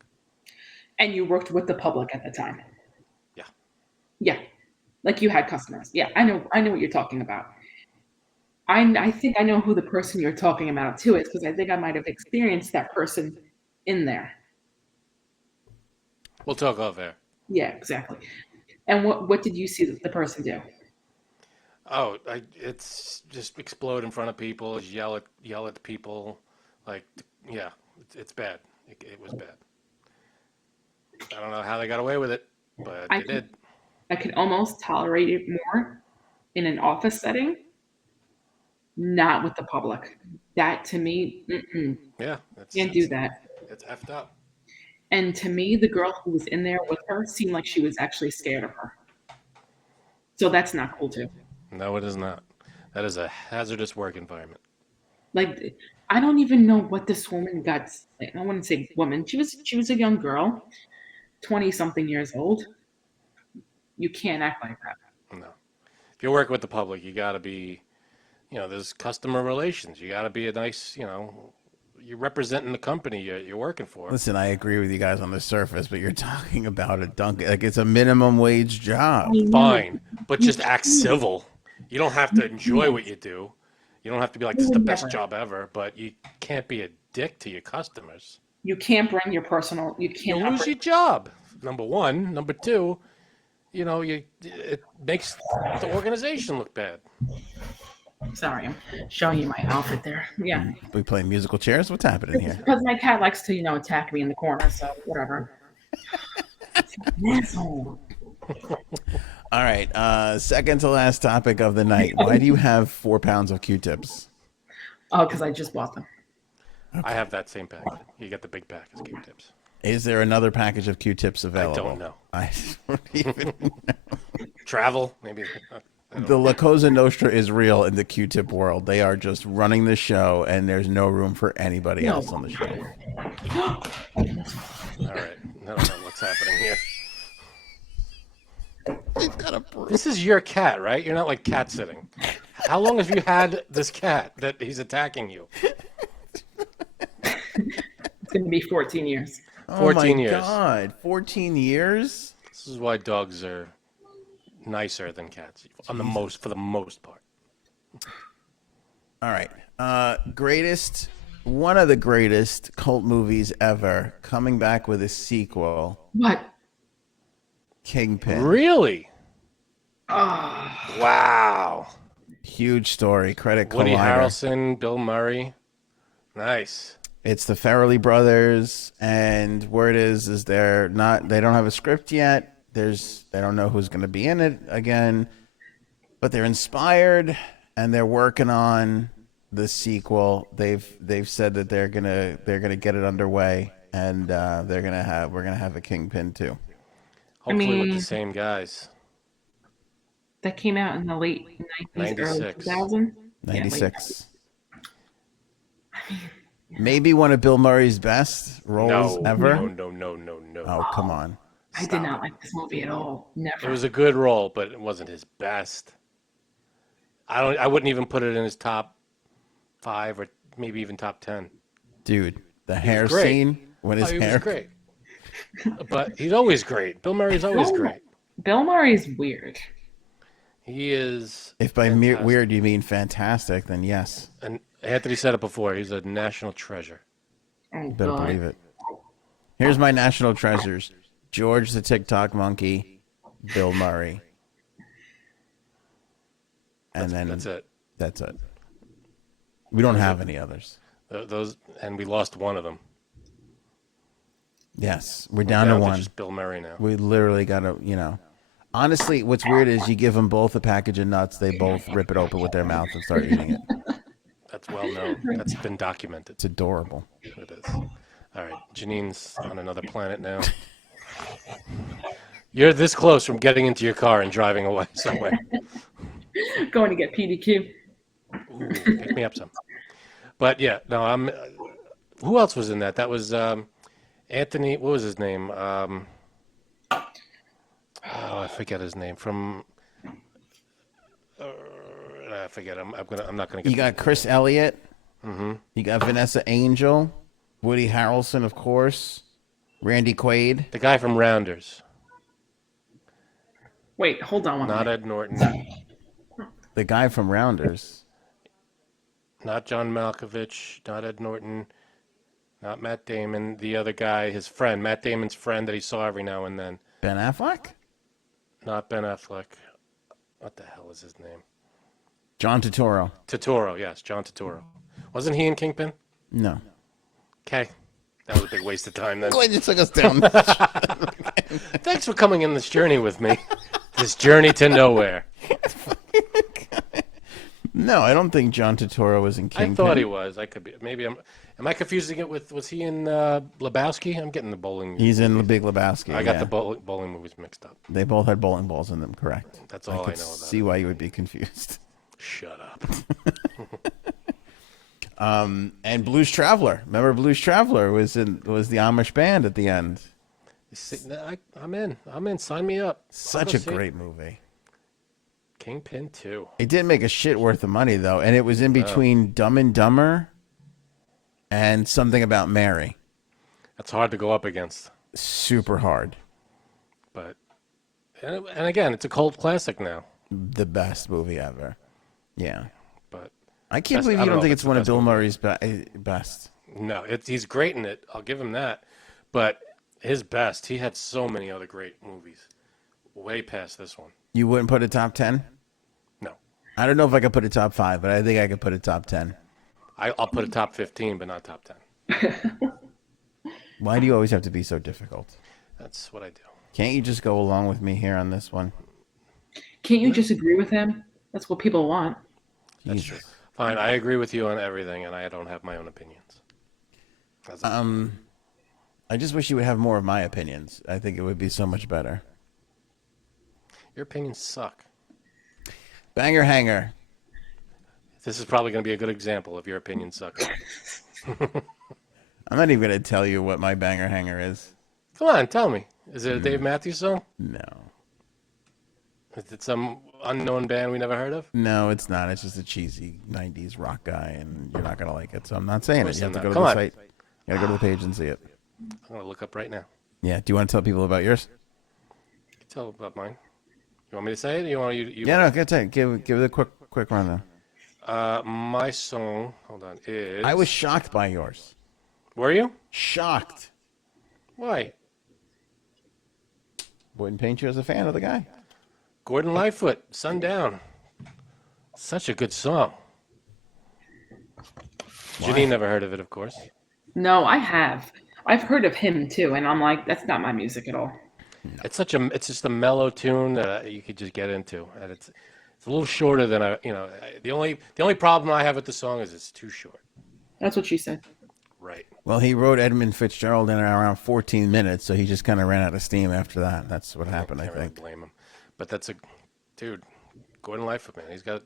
And you worked with the public at the time. Yeah. Yeah, like you had customers. Yeah, I know what you're talking about. I think I know who the person you're talking about too is because I think I might have experienced that person in there. We'll talk off air. Yeah, exactly. And what did you see the person do? Oh, it's just explode in front of people, yell at people, like, yeah, it's bad. It was bad. I don't know how they got away with it, but they did. I could almost tolerate it more in an office setting, not with the public. That to me, Yeah, can't do that. It's effed up. And to me, the girl who was in there with her seemed like she was actually scared of her. So that's not cool too. No, it is not. That is a hazardous work environment. Like, I don't even know what this woman got. I wouldn't say woman. She was a young girl, 20-something years old. You can't act like that. No. If you're working with the public, you got to be, there's customer relations. You got to be a nice, you're representing the company you're working for. Listen, I agree with you guys on the surface, but you're talking about a Dunkin'. Like, it's a minimum wage job. Fine, but just act civil. You don't have to enjoy what you do. You don't have to be like, this is the best job ever, but you can't be a dick to your customers. You can't bring your personal. You can't You lose your job. Number one. Number two, it makes the organization look bad. Sorry, I'm showing you my outfit there. Yeah. We play musical chairs? What's happening here? Because my cat likes to, attack me in the corner, so whatever. Asshole. All right. Second to last topic of the night. Why do you have 4 pounds of Q-tips? Oh, because I just bought them. I have that same pack. You get the big pack as Q-tips. Is there another package of Q-tips available? I don't know. I don't even know. Travel, maybe. The La Cosa Nostra is real in the Q-tip world. They are just running the show, and there's no room for anybody else on the show. All right. I don't know what's happening here. He's got a broom. This is your cat, right? You're not like cat sitting. How long have you had this cat that he's attacking you? It's going to be 14 years. Oh 14 my years. God, 14 years? This is why dogs are nicer than cats, for the most part. All right. One of the greatest cult movies ever, coming back with a sequel, What? Kingpin. Really? Oh, Wow. Huge story. Credit Woody Collider. Harrelson, Bill Murray. Nice. It's the Farrelly brothers, and word is they don't have a script yet. They don't know who's going to be in it again, but they're inspired and they're working on the sequel. They've said that they're gonna get it underway, and we're gonna have a Kingpin too. Hopefully with mean- the same guys. that came out in the late 90s, early 96. 2000s. 96. Maybe one of Bill Murray's best roles ever. No. Oh, come on. I did not like this movie at all. Never. It was a good role, but it wasn't his best. I wouldn't even put it in his top 5 or maybe even top 10. Dude, the hair great. scene when his He hair. was great. But he's always great. Bill Murray's always great. Bill Murray's weird. He is. If by fantastic. weird you mean fantastic, then yes, And Anthony said it before. He's a national treasure. Oh, better God. believe it. Here's my national treasures: George the TikTok monkey, Bill Murray, and That's it. That's it. We don't have any others. Those, and we lost one of them. Yes, we're down to one. Just Bill Murray now. We literally got to, Honestly, what's weird is you give them both a package of nuts, they both rip it open with their mouth and start eating it. That's well known. That's been documented. It's adorable. It is. All right, Janine's on another planet now. You're this close from getting into your car and driving away somewhere. Going to get PDQ. Ooh, pick me up some. But yeah, no, I'm. Who else was in that? That was Anthony. What was his name? I forget his name. From. I forget. I'm not gonna get. You got Chris Elliott. Mm-hmm. You got Vanessa Angel, Woody Harrelson, of course, Randy Quaid. The guy from Rounders. Wait, hold on one Not minute. Ed Norton. The guy from Rounders. Not John Malkovich. Not Ed Norton. Not Matt Damon. The other guy, his friend, Matt Damon's friend that he saw every now and then. Ben Affleck. Not Ben Affleck. What the hell is his name? John Turturro. Turturro, yes, John Turturro. Wasn't he in Kingpin? No. Okay. That was a big waste of time then. Glad you took us down. Thanks for coming in this journey with me. This journey to nowhere. No, I don't think John Turturro was in Kingpin. I thought he was. I could be. Maybe I'm. Am I confusing it with? Was he in Lebowski? I'm getting the bowling. He's in The Big Lebowski. I got yeah. the bowling movies mixed up. They both had bowling balls in them, correct? That's all I could know about see why you would be confused. Shut up. And Blues Traveler. Remember Blues Traveler was the Amish band at the end. I'm in. I'm in. Sign me up. Such a great movie. Kingpin 2. It didn't make a shit worth of money though, and it was in between Dumb and Dumber and Something About Mary. That's hard to go up against. Super hard. But and again, it's a cult classic now. The best movie ever. Yeah. But I can't Best- believe I you don't don't know think if it's it's the one of best Bill movie. Murray's best. no, he's great in it. I'll give him that. But his best, he had so many other great movies. Way past this one. You wouldn't put a top 10? No. I don't know if I could put a top 5, but I think I could put a top 10. I'll put a top 15, but not top 10. Why do you always have to be so difficult? That's what I do. Can't you just go along with me here on this one? Can't you just agree with him? That's what people want. That's true. Fine, I agree with you on everything, and I don't have my own opinions. I just wish you would have more of my opinions. I think it would be so much better. Your opinions suck. Banger hanger. This is probably going to be a good example of your opinions suck. I'm not even going to tell you what my banger hanger is. Come on, tell me. Is it a Dave Matthews song? No. Is it some unknown band we never heard of? No, it's not. It's just a cheesy '90s rock guy, and you're not gonna like it. So I'm not saying it. course You have to I'm go not. to Come the on. site. You gotta go to the page and see it. I'm gonna look up right now. Yeah. Do you want to tell people about yours? You can tell about mine. You want me to say it? Or you want you? Yeah, no, good time. Give it a quick rundown. My song. Hold on. Is I was shocked by yours. Were you? Shocked. Why? Wouldn't paint you as a fan of the guy. Gordon Lightfoot, Sundown. Such a good song. Janine never heard of it, of course. No, I have. I've heard of him too, and I'm like, that's not my music at all. It's just a mellow tune that you could just get into, and it's a little shorter than the only problem I have with the song is it's too short. That's what she said. Right. Well, he wrote Edmund Fitzgerald in around 14 minutes, so he just kind of ran out of steam after that. That's what happened, I Can't really think. blame him, but dude, Gordon Lightfoot, man, he's got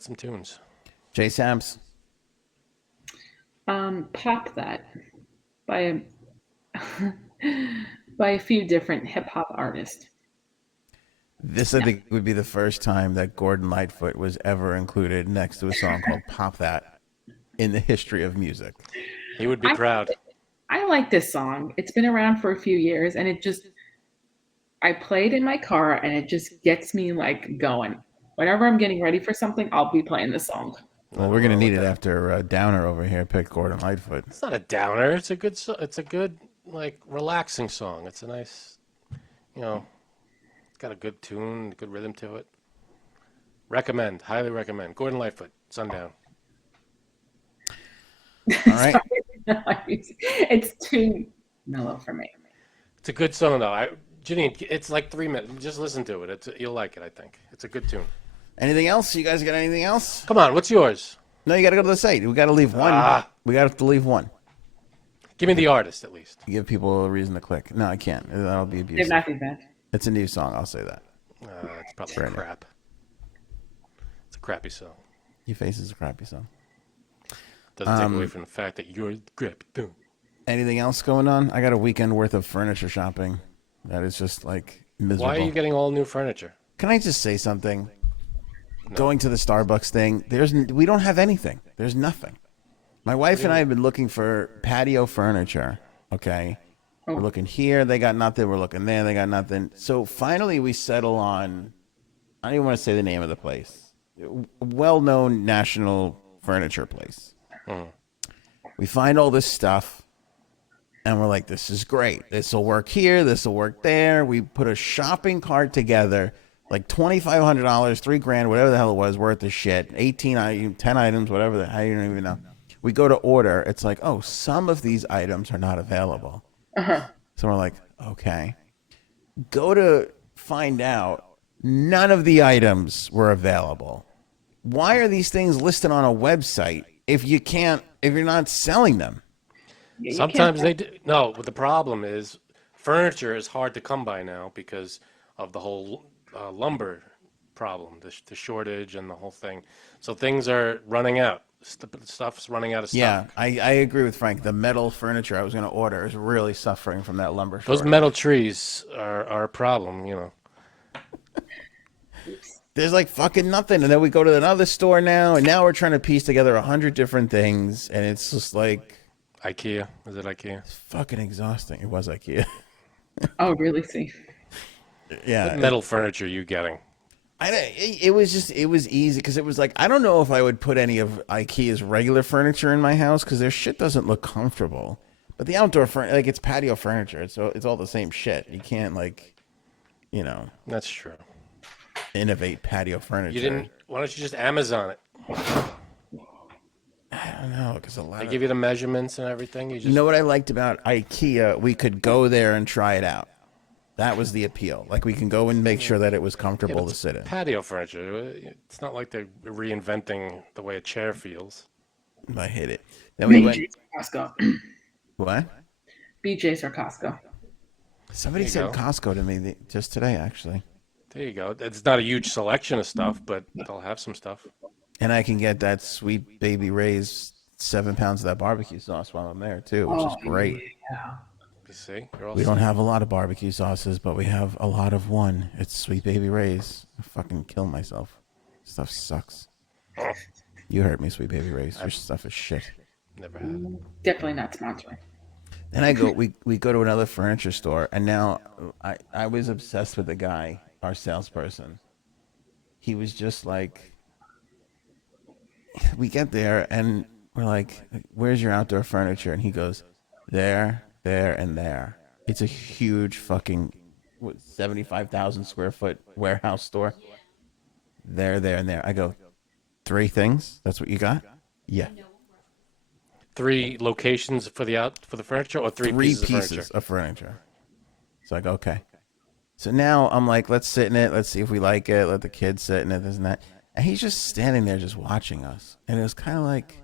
some tunes. Jay Sams. Pop That by by a few different hip hop artists. This, I think, would be the first time that Gordon Lightfoot was ever included next to a song called Pop That in the history of music. He would be proud. I like this song. It's been around for a few years, and I play it in my car, and it just gets me like going. Whenever I'm getting ready for something, I'll be playing this song. Well, we're going to need it after Downer over here picked Gordon Lightfoot. It's not a downer. It's a good like relaxing song. It's a nice, it's got a good tune, good rhythm to it. Highly recommend. Gordon Lightfoot, Sundown. All right. It's too mellow for me. It's a good song though. Janine, it's like 3 minutes. Just listen to it. You'll like it, I think. It's a good tune. Anything else? You guys got anything else? Come on, what's yours? No, you got to go to the site. We got to leave one. We got to leave one. Give me the artist at least. Give people a reason to click. No, I can't. That'll be Dave abusive. Matthews Band. It's a new song. I'll say that. It's probably Right now. crap. It's a crappy song. Your face is a crappy song. Doesn't take away from the fact that you're crappy too. Anything else going on? I got a weekend worth of furniture shopping. That is just like miserable. Why are you getting all new furniture? Can I just say something? No. Going to the Starbucks thing, we don't have anything. There's nothing. My wife and I have been looking for patio furniture. Okay. We're looking here, they got nothing. We're looking there, they got nothing. So finally we settle on, I don't even want to say the name of the place. A well-known national furniture place. We find all this stuff and we're like, this is great. This will work here, this will work there. We put a shopping cart together, like $2,500, $3,000, whatever the hell it was, worth of shit. 10 items, whatever I don't even know. We go to order. It's like, oh, some of these items are not available. So we're like, okay. Go to find out, none of the items were available. Why are these things listed on a website if you're not selling them? Yeah, Sometimes they do. No, but the problem is furniture is hard to come by now because of the whole lumber problem, the shortage and the whole thing. So things are running out. Stuff's running out of stock. Yeah, I agree with Frank. The metal furniture I was going to order is really suffering from that lumber shortage. Those metal trees are a problem, There's like fucking nothing. And then we go to another store now, and now we're trying to piece together 100 different things, and it's just like... IKEA. Is it IKEA? It's fucking exhausting. It was IKEA. Oh, really? See. Yeah. What metal furniture are you getting? It was easy because it was like, I don't know if I would put any of IKEA's regular furniture in my house because their shit doesn't look comfortable. But the outdoor furniture, like it's patio furniture, it's all the same shit. You can't That's true. innovate patio furniture. Why don't you just Amazon it? I don't know because They give you the measurements and everything. You know what I liked about IKEA? We could go there and try it out. That was the appeal. Like we can go and make sure that it was comfortable to sit in. Patio furniture. It's not like they're reinventing the way a chair feels. I hate it. Then we went. BJ's or Costco. What? BJ's or Costco. Somebody There said you go. Costco to me just today, actually. There you go. It's not a huge selection of stuff, but they'll have some stuff. And I can get that sweet Baby Ray's 7 pounds of that barbecue sauce while I'm there too, which is great. Yeah. You see, you're all We don't set. have a lot of barbecue sauces, but we have a lot of one. It's Sweet Baby Ray's. I fucking kill myself. Stuff sucks. You heard me, Sweet Baby Ray's. Your stuff is shit. Never had it. Definitely not sponsoring. Then we go to another furniture store, and now I was obsessed with the guy, our salesperson. He was just like, we get there and we're like, where's your outdoor furniture? And he goes, there, there, and there. It's a huge fucking 75,000 square foot warehouse store. There, there, and there. I go, 3 things? That's what you got? Yeah. 3 locations for the furniture, or 3 Three pieces of furniture. So I go, okay. So now I'm like, let's sit in it. Let's see if we like it. Let the kids sit in it, this and that. And he's just standing there just watching us. And it was kind of like,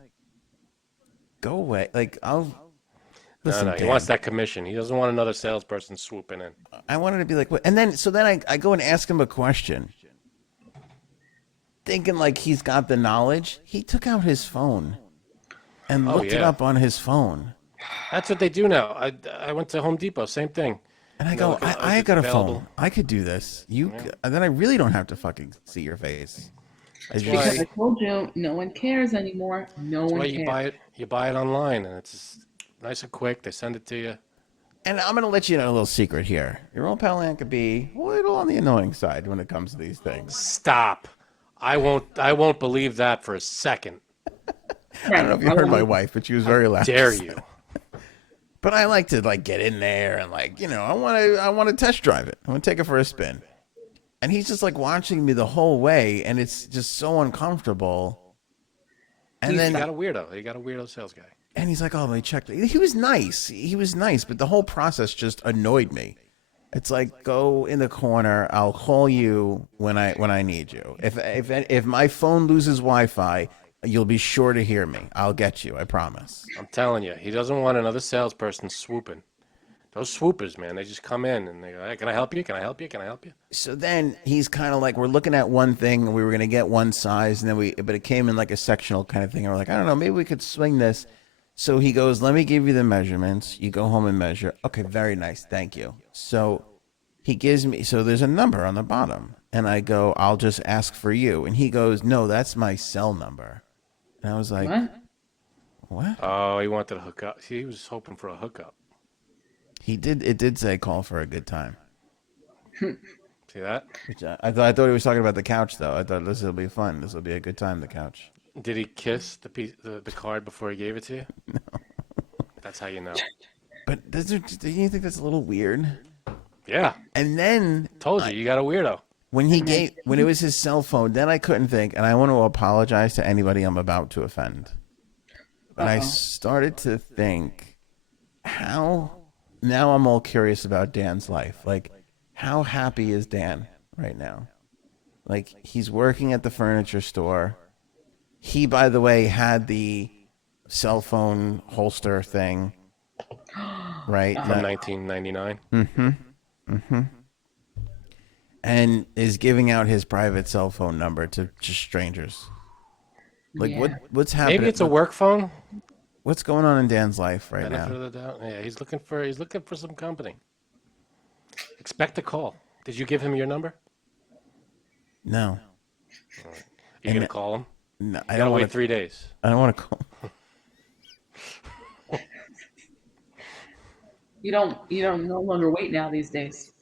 go away. Like, listen, No, he Dan, wants that commission. He doesn't want another salesperson swooping in. I wanted to be like, what? And then, so then I go and ask him a question. Thinking like he's got the knowledge. He took out his phone and looked it yeah. up on his phone. That's what they do now. I went to Home Depot, same thing. And I You go, know, like, I it's got a available. phone. I could do this. And then I really don't have to fucking see your face. That's You why- Because I told you, no one cares anymore. No That's one why cares. you buy it online, and it's just nice and quick. They send it to you. And I'm gonna let you know a little secret here. Your old pal Ann could be a little on the annoying side when it comes to these things. Stop. I won't believe that for a second. I don't know if you heard my wife, but she was very loud. Dare you? But I like to like get in there and like, I want to test drive it. I want to take it for a spin. And he's just like watching me the whole way, and it's just so uncomfortable. And You then got a weirdo. You got a weirdo sales guy. and he's like, "Oh, let me check." He was nice. He was nice, but the whole process just annoyed me. It's like, go in the corner. I'll call you when I need you. If my phone loses Wi-Fi, you'll be sure to hear me. I'll get you. I promise. I'm telling you, he doesn't want another salesperson swooping. Those swoopers, man, they just come in and they go, "Hey, can I help you? Can I help you? Can I help you?" So then he's kind of like, we're looking at one thing, and we were gonna get one size, and then but it came in like a sectional kind of thing, and we're like, I don't know, maybe we could swing this. So he goes, let me give you the measurements. You go home and measure. Okay, very nice, thank you. So he gives me, so there's a number on the bottom, and I go, I'll just ask for you, and he goes, no, that's my cell number. And I was like, what? Oh, he wanted to hook up. He was hoping for a hookup. He did. It did say call for a good time. See that? Which I thought he was talking about the couch, though. I thought this will be fun. This will be a good time. The couch. Did he kiss the card before he gave it to you? No. That's how you know. But do you think that's a little weird? Yeah. And then Told you got a weirdo. when it was his cell phone, then I couldn't think, and I want to apologize to anybody I'm about to offend. But I started to think, now I'm all curious about Dan's life. Like, how happy is Dan right now? Like, he's working at the furniture store. He, by the way, had the cell phone holster thing, right? From 1999. And is giving out his private cell phone number to just strangers. Like, what's happening? Maybe it's a work phone. What's going on in Dan's life right Benefit now? of the doubt. Yeah, he's looking for some company. Expect a call. Did you give him your number? No. You gonna call him? No, I You don't gotta want wait to. 3 days. I don't want to call. You don't no longer wait now these days.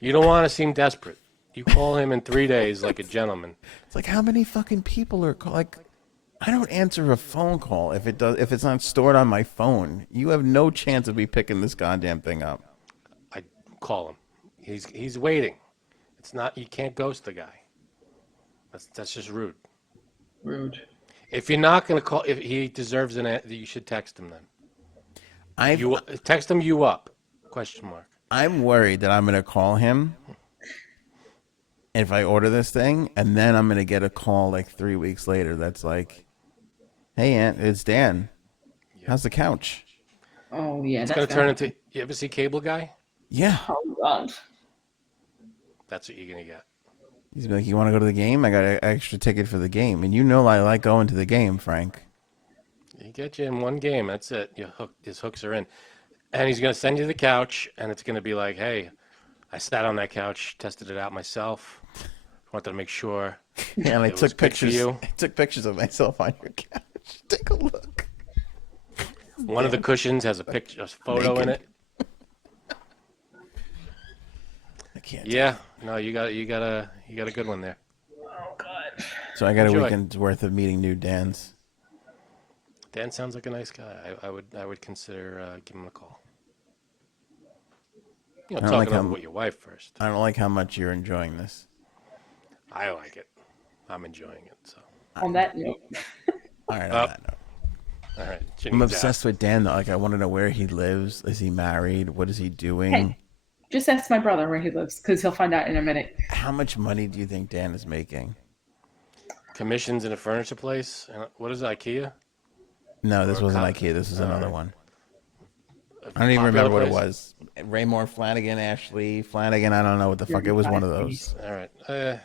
You don't want to seem desperate. You call him in 3 days like a gentleman. It's like, how many fucking people are like? I don't answer a phone call if it's not stored on my phone. You have no chance of me picking this goddamn thing up. I call him. He's waiting. It's not. You can't ghost the guy. That's just rude. Rude. If you're not gonna call, if he deserves an answer, you should text him then. You text him you up? Question mark. I'm worried that I'm gonna call him if I order this thing, and then I'm gonna get a call like 3 weeks later. That's like, hey, Aunt, it's Dan. How's the couch? Oh yeah, It's gonna turn into. You ever see Cable Guy? Yeah. Oh God. That's what you're gonna get. He's like, you want to go to the game? I got an extra ticket for the game, and you know I like going to the game, Frank. He get you in one game. That's it. His hooks are in. And he's going to send you the couch, and it's going to be like, hey, I sat on that couch, tested it out myself. Wanted to make sure And I it was took good for pictures. you. I took pictures of myself on your couch. Take a look. One of the cushions has a picture, a photo in Naked. it. I can't. Yeah, no, you got a good one there. Oh God. So I got a Enjoy. weekend's worth of meeting new Dans. Dan sounds like a nice guy. I would consider giving him a call. You know, don't talking like over how- with your wife first. I don't like how much you're enjoying this. I like it. I'm enjoying it. So, On that note, All right, Oh. on that note. all right. I'm Janine's obsessed with Dan though. Like I want to know where he lives. Is he married? What is he doing? hey, just ask my brother where he lives because he'll find out in a minute. How much money do you think Dan is making? out. Commissions in a furniture place. What is it, IKEA? No, this Or wasn't con- IKEA. This was another Alright. one. I don't even remember what it Popular was. Raymore Flanagan, Ashley Flanagan. I don't know what the fuck. It was one of those. All right.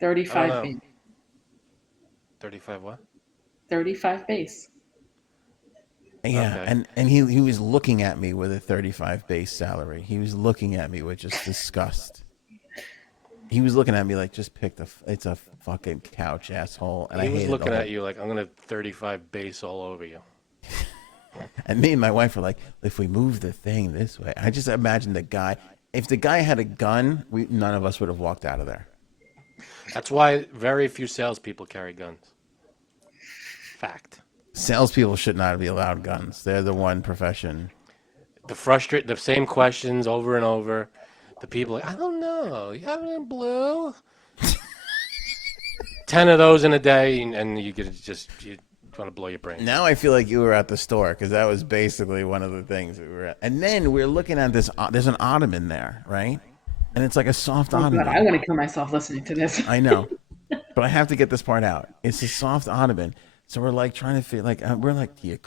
35 know. base. 35 what? 35 base. Yeah, Okay. and he was looking at me with a 35 base salary. He was looking at me with just disgust. He was looking at me like, just pick it's a fucking couch, asshole. And He I was hated looking the whole- at you like, I'm going to 35 base all over you. And me and my wife were like, if we move the thing this way, I just imagine the guy. If the guy had a gun, none of us would have walked out of there. That's why very few salespeople carry guns. Fact. Salespeople should not be allowed guns. They're the one profession. The same questions over and over. The people like, I don't know. You have it in blue? 10 of those in a day, and you get you want to blow your brain. Now I feel like you were at the store because that was basically one of the things we were at. And then we're looking at this. There's an ottoman there, right? And it's like a soft Oh, ottoman. God, I want to kill myself listening to this. I know, but I have to get this part out. It's a soft ottoman, so we're like trying to feel like we're like, do you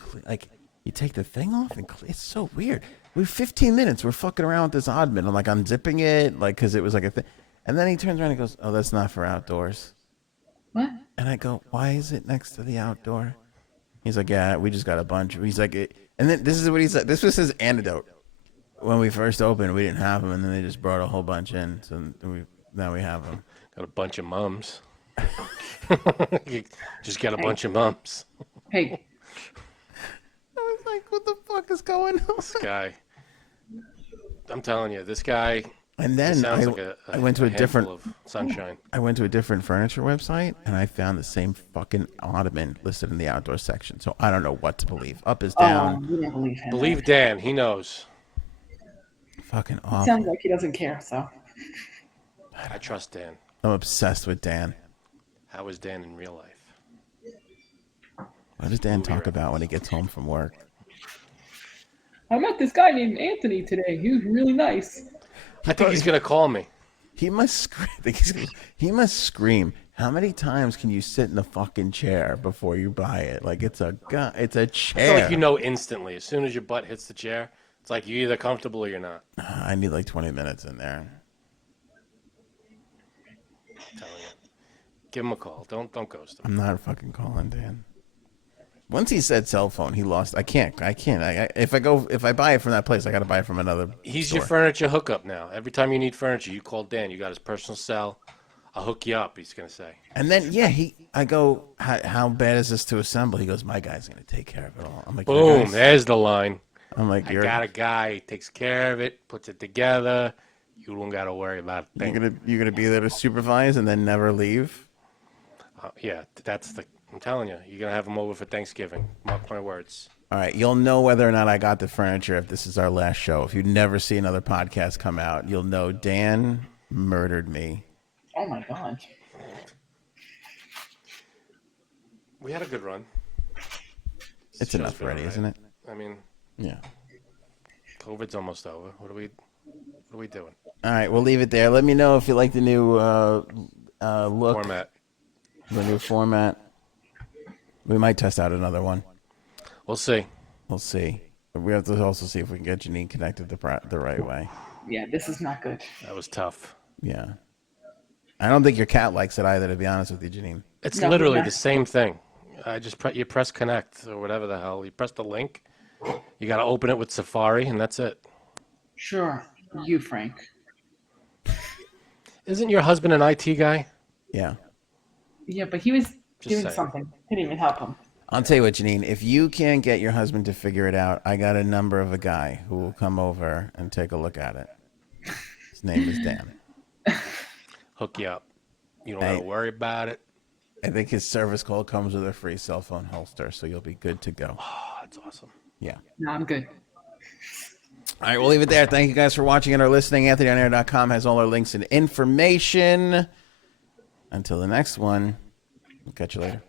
you take the thing off and it's so weird. We're 15 minutes. We're fucking around with this ottoman. I'm like unzipping it, like because it was like a thing. And then he turns around and goes, "Oh, that's not for outdoors." What? And I go, "Why is it next to the outdoor?" He's like, "Yeah, we just got a bunch." He's like, and then this is what he said. This was his antidote. When we first opened, we didn't have them, and then they just brought a whole bunch in. So now we have them. Got a bunch of mums. You just got a bunch of mums. Hey, I was like, "What the fuck is going on?" This guy. I'm telling you, this guy And then sounds like I went to a handful different of sunshine. I went to a different furniture website, and I found the same fucking ottoman listed in the outdoor section. So I don't know what to believe. Up is down. you don't believe him. Believe Dan, he knows. Fucking awful. Sounds like he doesn't care. So I trust Dan. I'm obsessed with Dan. How is Dan in real life? What does Dan talk about when he gets home from work? I met this guy named Anthony today. He was really nice. I think he's gonna call me. He must scream. He must scream. How many times can you sit in the fucking chair before you buy it? Like it's a chair. I feel like you know instantly. As soon as your butt hits the chair, it's like you're either comfortable or you're not. I need like 20 minutes in there. I'm telling you. Give him a call. Don't ghost him. I'm not fucking calling Dan. Once he said cell phone, he lost. I can't. If I buy it from that place, I got to buy it from another. He's store. your furniture hookup now. Every time you need furniture, you call Dan. You got his personal cell. I'll hook you up. He's gonna say. And then I go, how bad is this to assemble? He goes, my guy's gonna take care of it all. I'm like, your Boom. guy's- There's the line. I'm like, I got a guy. He takes care of it. Puts it together. You don't got to worry about a thing. you're gonna be there to supervise and then never leave. Yeah, that's the. I'm telling you, you're gonna have him over for Thanksgiving. Mark my words. All right, you'll know whether or not I got the furniture if this is our last show. If you never see another podcast come out, you'll know Dan murdered me. Oh my God. We had a good run. It's Show's enough been already, all right. isn't it? I mean, Yeah. COVID's almost over. What are we doing? All right, we'll leave it there. Let me know if you like the new look, Format. the new format. We might test out another one. We'll see. We'll see. But we have to also see if we can get Janine connected the right way. Yeah, this is not good. That was tough. Yeah. I don't think your cat likes it either, to be honest with you, Janine. It's No, literally yeah. the same thing. I just you press connect or whatever the hell. You press the link, You got to open it with Safari, and that's it. Sure. You, Frank. Isn't your husband an IT guy? Yeah. Yeah, but he was doing saying. something. Couldn't even help him. I'll tell you what, Janine, if you can't get your husband to figure it out, I got a number of a guy who will come over and take a look at it. His name is Dan. Hook you up. You don't have to worry about it. I think his service call comes with a free cell phone holster, so you'll be good to go. Oh, that's awesome. Yeah. No, I'm good. All right, we'll leave it there. Thank you guys for watching and or listening. AnthonyOnAir.com has all our links and information. Until the next one, we'll catch you later.